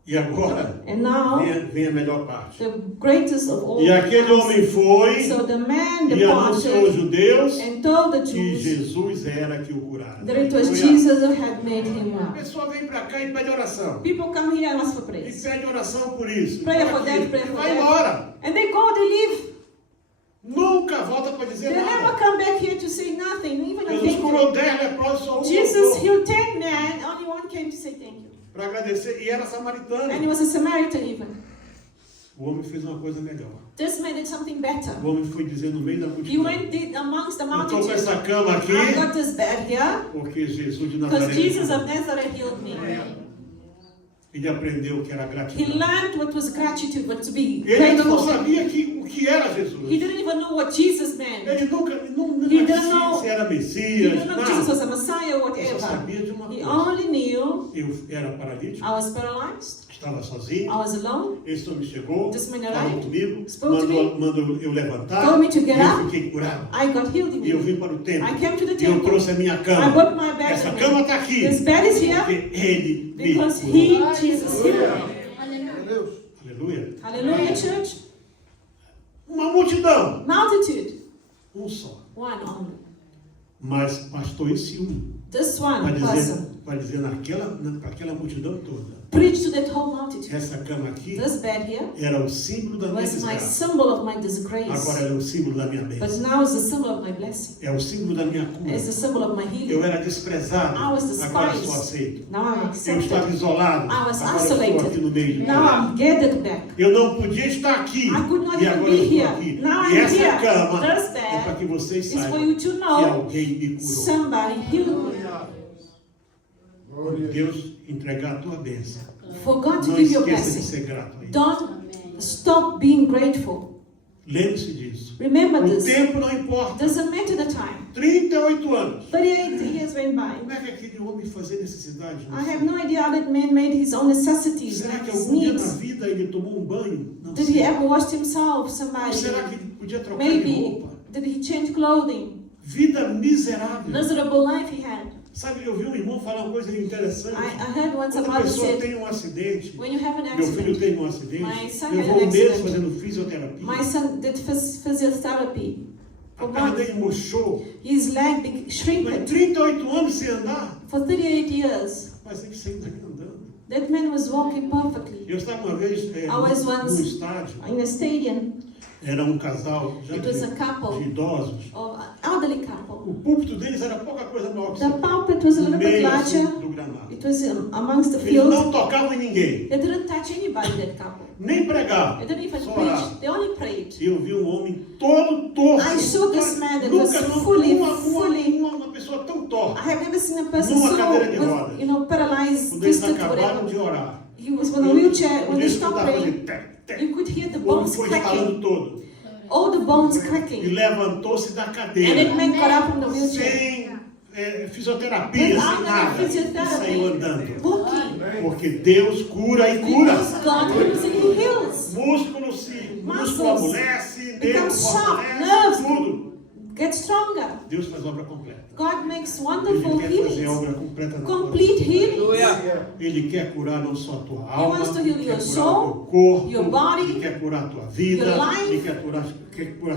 E agora, And now, vem a melhor parte. the greatest of all E aquele comes. homem foi So the man e anunciou aos departed judeus and told the que Jews Jesus era que o curara. that it was Foi Jesus who had made him A well. pessoa vem para cá e pede oração. People come here and ask for E praise. pede oração por isso. Pray por for aquilo. that, pray for Vai that. embora. And they go, they leave. Nunca volta para dizer They never nada. come back here to say nothing, even a Jesus thank you. curou 10 leprosos, só um Jesus voltou healed 10 men, only one came to say thank you. para agradecer. E era And he samaritano. was a Samaritan even. O homem fez uma coisa melhor. This man did something better. O homem foi dizer no meio da He multidão: went amongst the eu estou com multitude. essa cama aqui I got this bed here porque Jesus de because Nazaré. Jesus of Nazareth healed me. Ele aprendeu o que era He gratidão. learned what was gratitude, what to be Ele não grateful. sabia o que era Jesus. He didn't even know what Jesus meant. Ele não He didn't know- se era He Messias, didn't know Jesus was nada. a Messiah or Ele só whatever. sabia de uma He coisa. only knew Eu era paralítico, I was paralyzed, estava sozinho. I was alone. Esse homem chegou, This man falou arrived, comigo, spoke to me, mandou eu levantar, told me to get e eu up. fiquei curado. I got healed E eu immediately. vim para o templo. I came to the E eu temple. trouxe a minha I cama. brought my bed Essa with cama me. está aqui. This bed is here Porque ele me because curou. He, Jesus, healed me. Aleluia. Hallelujah, church. Uma multidão. Multitude, Um só. one only. Mas bastou esse This para one dizer, person para dizer naquela multidão toda. preached to that whole multitude. Essa cama aqui This bed here era o símbolo da minha was my desgraça. symbol of my Agora disgrace, é o símbolo da minha but bênção. now it's the symbol of my blessing. É o símbolo da minha cura. It's the symbol of my Eu healing. era desprezado, I was despised. agora sou aceito. Now I'm Eu estava accepted. isolado, I was agora estou aqui isolated. no meio de Now vocês. I'm gathered back. Eu não podia estar aqui, I could not e even agora be eu estou here. aqui. Now E I'm essa here. cama This é para bed que vocês is for saibam you to que know alguém me curou. somebody healed me. Deus entregar a tua bênção. For God to Não give you a esqueça de blessing, ser grato a Ele. don't stop being grateful. Lembre-se disso. Remember O this. tempo não importa. Doesn't matter the time. 38 anos. 38 years went by. Como é que aquele homem fazia necessidade? I have no idea how that man made his own necessities, Será que his algum dia na needs. vida ele tomou um banho? Não Did he sei. ever wash himself? Ou Somebody? será que ele podia trocar de Maybe. roupa? Did he change clothing? Vida miserável. Miserable life he had. Sabe, eu vi um irmão falar uma coisa interessante. I heard once Quando a somebody pessoa said, tem um acidente, when you have an meu filho accident, teve um acidente, My son eu had vou an um mês accident. fazendo fisioterapia. my son did physiotherapy. A For perna months. dele murchou. His leg became Mas shrinked 38 anos sem andar, for 38 years. mas ele sempre está andando. That man was walking perfectly Eu estava uma vez was no once- estádio, in a stadium. era um casal já It was a de couple, idosos. or elderly couple. O púlpito deles era pouca coisa maior que The isso. pulpit was a No little bit meio assim, larger. do gramado. It was amongst the Eles field. não tocavam em ninguém, They didn't touch anybody, that couple. nem pregavam. They didn't even Só preach. oravam. They only prayed. E eu vi um homem todo torto. I saw this man that Nunca was não fully- uma pessoa tão torta. I have never seen a person Numa so, cadeira de rodas. paralyzed, Quando eles twisted, acabaram whatever. de orar, He was on a wheelchair. When they eles stopped escutavam praying, fazer tec, tec. you could hear the O homem bones foi cracking. estalando todo. All the bones E cracking. levantou-se da And that cadeira. man got up from the wheelchair. Sem fisioterapia, sem Without nada. any E saiu physiotherapy. andando. Walking. Porque Deus cura e cura. Because God heals and He heals. Músculo Muscles amolece, nervo become soft, fortalece, nerves tudo. Get stronger. Deus faz obra completa. God makes Ele wonderful quer fazer healings. obra completa na tua Complete vida. healings. Ele quer curar não só a tua alma, wants to heal ele your quer curar soul, o teu corpo, your body, ele quer curar a tua vida, your life. ele quer curar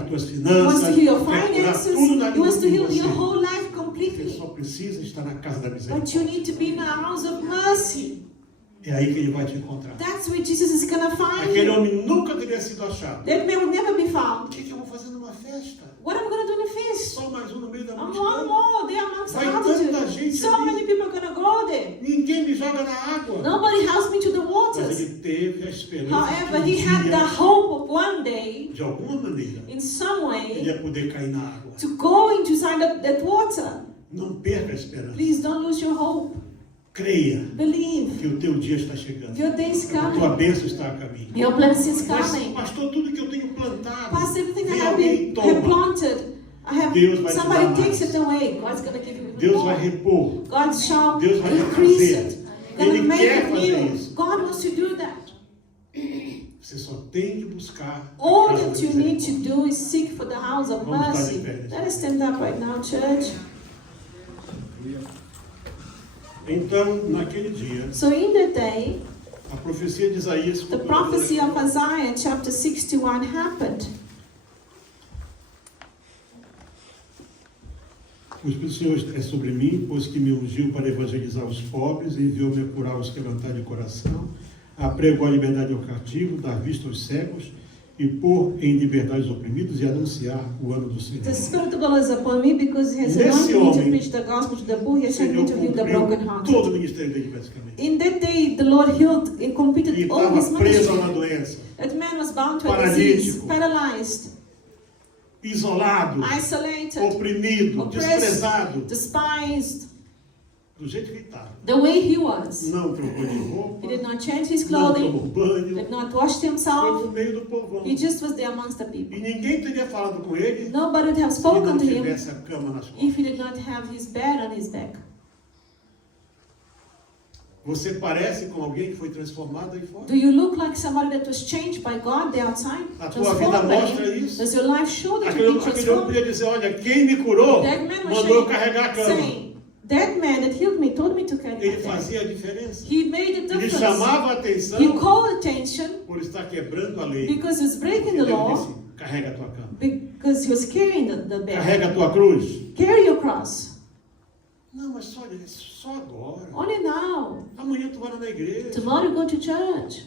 as tuas He finanças, wants to heal your quer curar finances. tudo na He wants to vida de heal your você. whole life Você completely. só precisa estar na casa da But misericórdia. you need to be in the house of mercy. É aí que ele vai te encontrar. That's where Jesus is going to find Aquele you. homem nunca teria sido achado. That man will never be O found. que eu vou fazer numa festa? What am I going to do in the feast? Só mais um no meio da One multidão. more. They are amongst the Vai tanta multitude. gente So ali. many people are going to go there. Ninguém me joga na água. Nobody helps me to the Mas waters. ele teve a esperança However, que he had the dia, hope of one day, de alguma maneira, in some ele way, ia poder cair na água. to go into inside that water. Não perca a esperança. Please don't lose your hope. Creia Believe. que o teu dia está chegando. Your day is A tua coming. bênção está a caminho. Your blessing is Mas, coming. pastor, tudo que eu tenho plantado, Past everything I vem have alguém e have toma. planted, Deus vai te dar somebody mais. takes it away. God's going to give you even Deus vai more. repor. God shall Deus vai increase refazer. it. Going Ele to make quer it fazer new. isso. God wants to do that. Você só tem que buscar a All casa that da you need to misericórdia. do is seek for the house of Vamos estar mercy. de pé nesse Let us stand up right now, church. Então, naquele dia, So in the day, a profecia de Isaías the prophecy of Isaiah chapter 61 happened. O Espírito do Senhor é sobre mim, pois que me ungiu para evangelizar os pobres e enviou-me a curar os quebrantados de coração, a pregoar a liberdade ao cativo, dar vista aos cegos e pôr em liberdade os oprimidos e anunciar o ano do Senhor. The Spirit of the Lord is upon me because He has Nesse anointed me to homem, preach the gospel to the poor. He O has sent me Senhor to heal the cumpriu todo brokenhearted. o ministério dele, basicamente. In that day, the Lord healed and E completed all His estava preso a uma ministry. doença, That man was bound to a disease, Paralítico. paralyzed, isolado, isolated, oprimido, oppressed, desprezado, despised, do jeito que estava. the way he was. Não trocou de roupa, He did not change his não clothing, tomou banho, did not wash foi himself. no meio do povão. He just was there amongst the people. E ninguém teria falado com ele Nobody would have se ele não spoken to him tivesse a cama nas costas. if he did not have his bed on his back. Você parece com alguém que foi transformado aí fora? Do you look like somebody that was changed by God there outside? A tua vida Transformed by mostra Him? isso. Does your life show that Aquele you've been aquele homem transformed? podia dizer, olha, quem me curou That man was mandou eu carregar a cama. saying, that man that healed me told me to carry Ele my bed. fazia a diferença. He made a Ele difference. chamava a atenção He called attention por estar quebrando a lei. because he was breaking Ele the law, disse, carrega a tua cama. because he was carrying the bed. Carrega a tua cruz. Carry your cross. Não, mas olha, só agora. Only now. Amanhã tu vai lá na igreja. Tomorrow you go to church.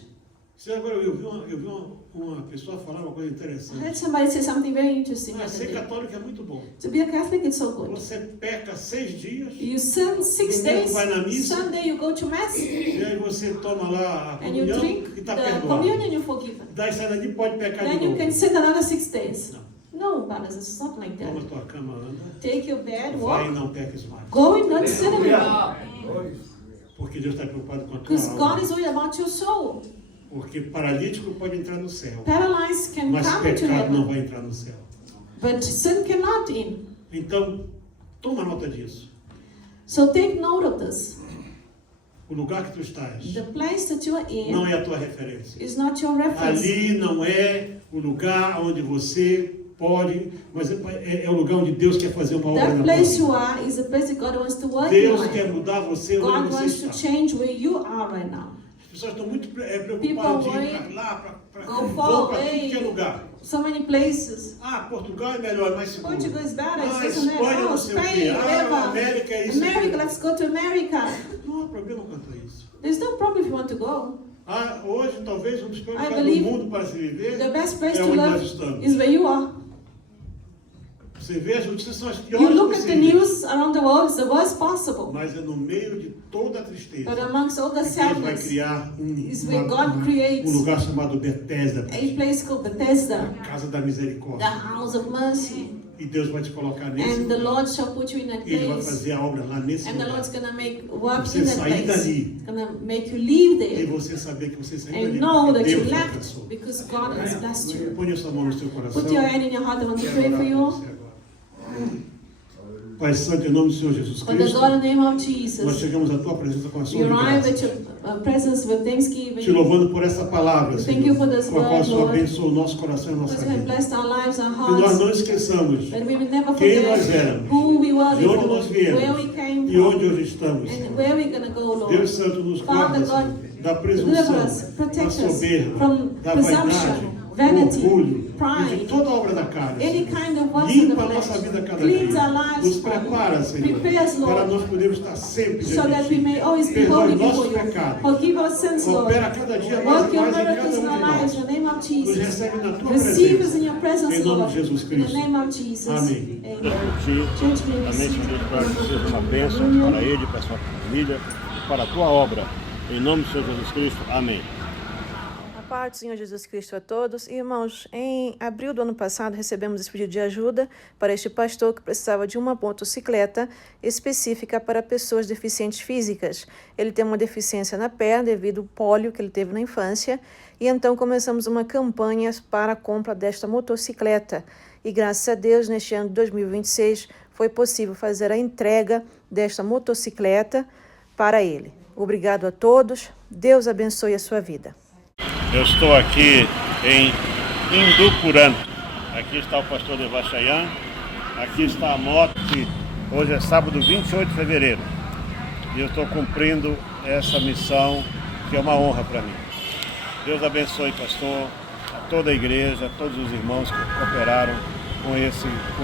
Agora eu vi uma pessoa falar uma coisa I interessante. heard somebody say something very interesting the other Ser day. católico é muito bom. To be a Catholic is so good. Você peca 6 dias, You sin 6 Domingo days, vai na missa. Sunday you go to Mass, e aí você toma lá a and you comunhão drink e está the perdoado. communion, you're forgiven. Daí sai daqui pode pecar de Then you novo. can sin another 6 days. Não. No, brothers, it's not like Toma that. tua cama, anda. Take your bed, Vai e walk, não peques mais. go and not sin anymore. Porque Deus está preocupado com a tua Because God alma. is worried about your soul. Porque paralítico pode entrar no céu, Paralyzed can mas come into pecado não heaven, vai entrar no céu. but sin cannot in. Então, toma nota disso. So take note of this. O lugar que tu estás The place that you are não in é a tua referência. is not your reference. Ali não é o lugar onde você pode, mas é o lugar onde Deus quer fazer uma obra That na place tua you vida. are is a place that God wants to work in Deus your quer life. mudar você God onde você wants to está. change where you are right now. As pessoas estão muito preocupadas People de ir worry, para lá, para go vão far para tudo away. que é lugar. So many places. Ah, Portugal é melhor, mais seguro. Portugal is better, Ah, it's this and that. Espanha Oh, não sei o quê. Spain, Ah, whatever. América é isso. America, let's go to America. Não há problema quanto a isso. There's no problem if you want to go. Ah, hoje, talvez, um dos piores I lugares do believe mundo para se viver The best place é to onde nós live estamos. is where you are. Você vê, as notícias são as You piores look at the possíveis. news around the world, it's the worst possible. Mas é no meio de toda a tristeza But amongst all the que Deus vai sadness, criar is where God creates um lugar chamado Bethesda, a place called Bethesda, a casa da the misericórdia. house of mercy. E Deus vai te colocar nesse And the lugar. Lord shall put you in that E Ele vai place. fazer a obra lá nesse And the lugar. Lord's gonna make work Você in that sair place. dali. It's gonna make you live E there. você saber que você saiu And dali know porque that you Deus te left alcançou. because God has blessed you. Põe a sua mão no seu coração. Put your hand in your heart. I want to Quero pray orar for por you. você agora. Pai Santo, em nome do Senhor Jesus For the Cristo, God in the name of nós Jesus, chegamos à Tua presença com ação we de arrive graças. at your presence with thanksgiving. Te louvando por essa palavra, Thank you Senhor, for this com a qual o word, Senhor Lord. abençoou o nosso coração e a nossa Because you have vida. blessed our lives, our Que nós hearts, não esqueçamos that we will never quem nós forget éramos, who we were de onde before, nós viemos where we came e onde from, hoje estamos, and Senhor. where we're going to go, Lord. Deus Santo, nos Father guarda, God, Senhor, da deliver presunção, us, da protect us soberba, from da vaidade, presumption, do vanity, orgulho e de pride, toda obra da carne, any Senhor. kind of works in the Limpa a nossa vida flesh. cada Cleanse dia. our lives, Nos prepara, Senhor, Prepare us, para Lord, nós podermos estar sempre so diante that de we Ti. may always be Perdoe holy before nossos you. pecados. Forgive our sins, Lord. Opera cada dia mais Work e your mais em miracles cada in um our de lives nós. in the name of Nos Jesus. recebe na Tua Receive us presença. in your presence, Em nome Lord. de Jesus In the Cristo. name of Jesus. Amém. Amen. Ti, Church, we amém, receive. Senhor Deus, para que seja uma bênção para ele, para a sua família, para a tua obra. Em nome do Senhor Jesus Cristo. Amém. A paz do Senhor Jesus Cristo a todos. Irmãos, em abril do ano passado recebemos esse pedido de ajuda para este pastor que precisava de uma motocicleta específica para pessoas deficientes físicas. Ele tem uma deficiência na perna devido ao pólio que ele teve na infância e então começamos uma campanha para a compra desta motocicleta. E graças a Deus, neste ano de 2026, foi possível fazer a entrega desta motocicleta para ele. Obrigado a todos. Deus abençoe a sua vida. Eu estou aqui em Indupuran. Aqui está o pastor Devachayan. Aqui está a moto que hoje é sábado 28 de fevereiro. E eu estou cumprindo essa missão que é uma honra para mim. Deus abençoe, pastor, a toda a igreja, a todos os irmãos que cooperaram com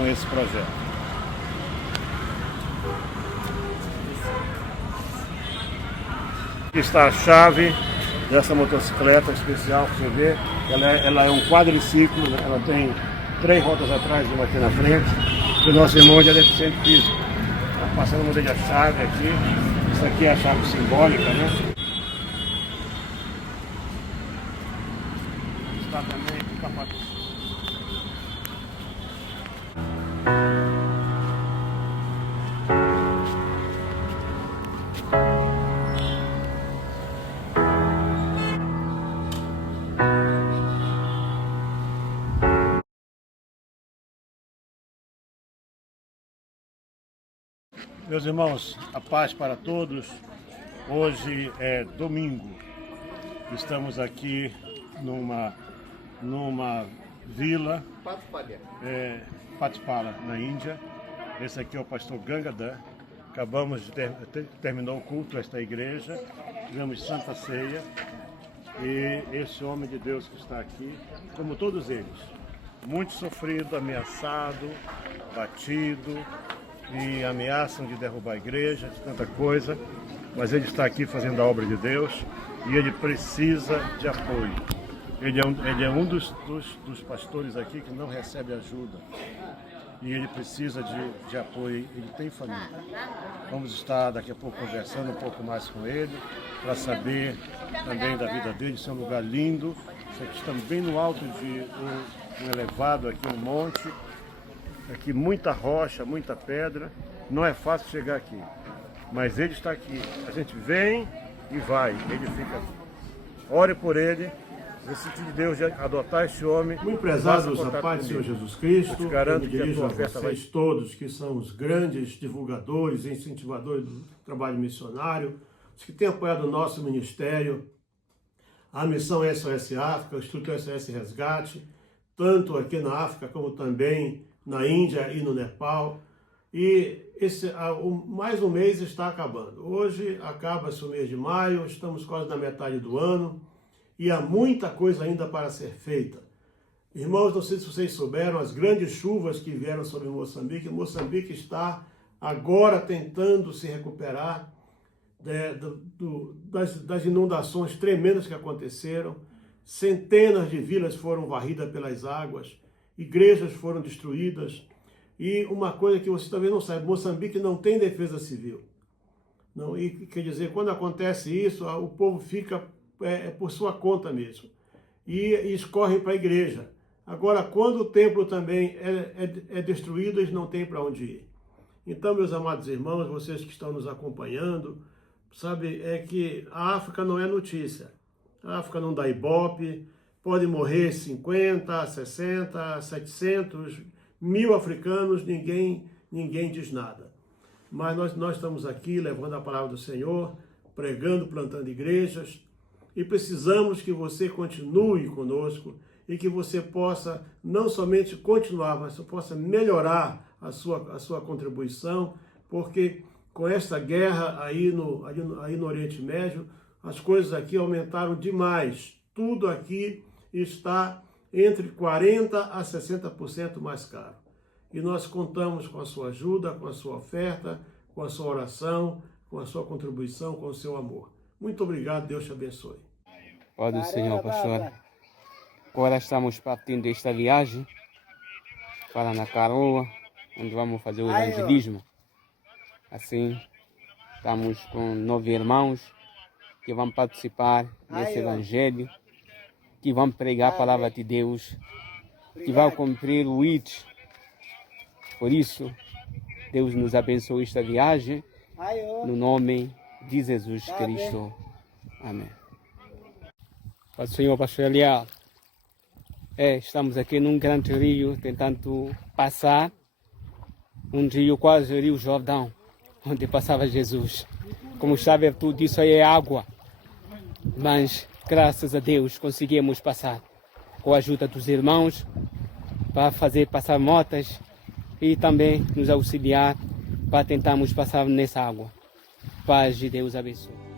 esse projeto. Aqui está a chave dessa motocicleta especial que você vê. Ela é um quadriciclo, né? Ela tem 3 rodas atrás e uma aqui na frente. E o nosso irmão é deficiente físico. Está passando uma dele a chave aqui. Isso aqui é a chave simbólica, né? Está também o capacete. Meus irmãos, a paz para todos. Hoje é domingo. Estamos aqui numa vila, Patipala, na Índia. Esse aqui é o pastor Gangadhar. Acabamos de terminou o culto desta igreja. Tivemos Santa Ceia. E esse homem de Deus que está aqui, como todos eles, muito sofrido, ameaçado, batido, e ameaçam de derrubar a igreja, de tanta coisa, mas ele está aqui fazendo a obra de Deus e ele precisa de apoio. Ele é um dos pastores aqui que não recebe ajuda e ele precisa de apoio, ele tem família. Vamos estar daqui a pouco conversando um pouco mais com ele para saber também da vida dele. Isso é um lugar lindo. Estamos bem no alto de um elevado aqui, um monte. Aqui muita rocha, muita pedra, não é fácil chegar aqui, mas ele está aqui. A gente vem e vai, ele fica aqui. Ore por ele, decide de Deus de adotar esse homem. Muito prezados, a paz do Senhor Jesus Cristo. Eu te garanto me que a dirijo tua a oferta vocês todos que são os grandes divulgadores e incentivadores do trabalho missionário, os que têm apoiado o nosso ministério, a missão SOS África, o Instituto SOS Resgate, tanto aqui na África como também na Índia e no Nepal. E mais um mês está acabando. Hoje acaba-se o mês de maio, estamos quase na metade do ano e há muita coisa ainda para ser feita. Irmãos, não sei se vocês souberam, as grandes chuvas que vieram sobre Moçambique. Moçambique está agora tentando se recuperar das inundações tremendas que aconteceram. Centenas de vilas foram varridas pelas águas. Igrejas foram destruídas e uma coisa que você talvez não saiba, Moçambique não tem defesa civil. Não, e quer dizer, quando acontece isso, o povo fica por sua conta mesmo e escorrem para a igreja. Agora, quando o templo também é destruído, eles não têm para onde ir. Então, meus amados irmãos, vocês que estão nos acompanhando, sabe, é que a África não é notícia. A África não dá ibope. Pode morrer 50, 60, 700, 1000 africanos, ninguém ninguém diz nada. Mas nós estamos aqui levando a palavra do Senhor, pregando, plantando igrejas, e precisamos que você continue conosco e que você possa não somente continuar, mas possa melhorar a sua contribuição, porque com esta guerra aí no Oriente Médio, as coisas aqui aumentaram demais. Tudo aqui está entre 40% a 60% mais caro. E nós contamos com a sua ajuda, com a sua oferta, com a sua oração, com a sua contribuição, com o seu amor. Muito obrigado, Deus te abençoe. Paz do Senhor, pastor. Agora estamos partindo desta viagem para na Caroa, onde vamos fazer o evangelismo. Assim, estamos com 9 irmãos que vão participar desse evangelho, que vão pregar a palavra de Deus, que vão cumprir o IT. Por isso, Deus nos abençoe esta viagem, no nome de Jesus Cristo. Amém. Paz do Senhor, pastor Eliel. Estamos aqui num grande rio, tentando passar um rio, quase o Rio Jordão, onde passava Jesus. Como sabe, tudo isso aí é água, mas graças a Deus conseguimos passar com a ajuda dos irmãos para fazer passar motas e também nos auxiliar para tentarmos passar nessa água. Paz de Deus abençoe.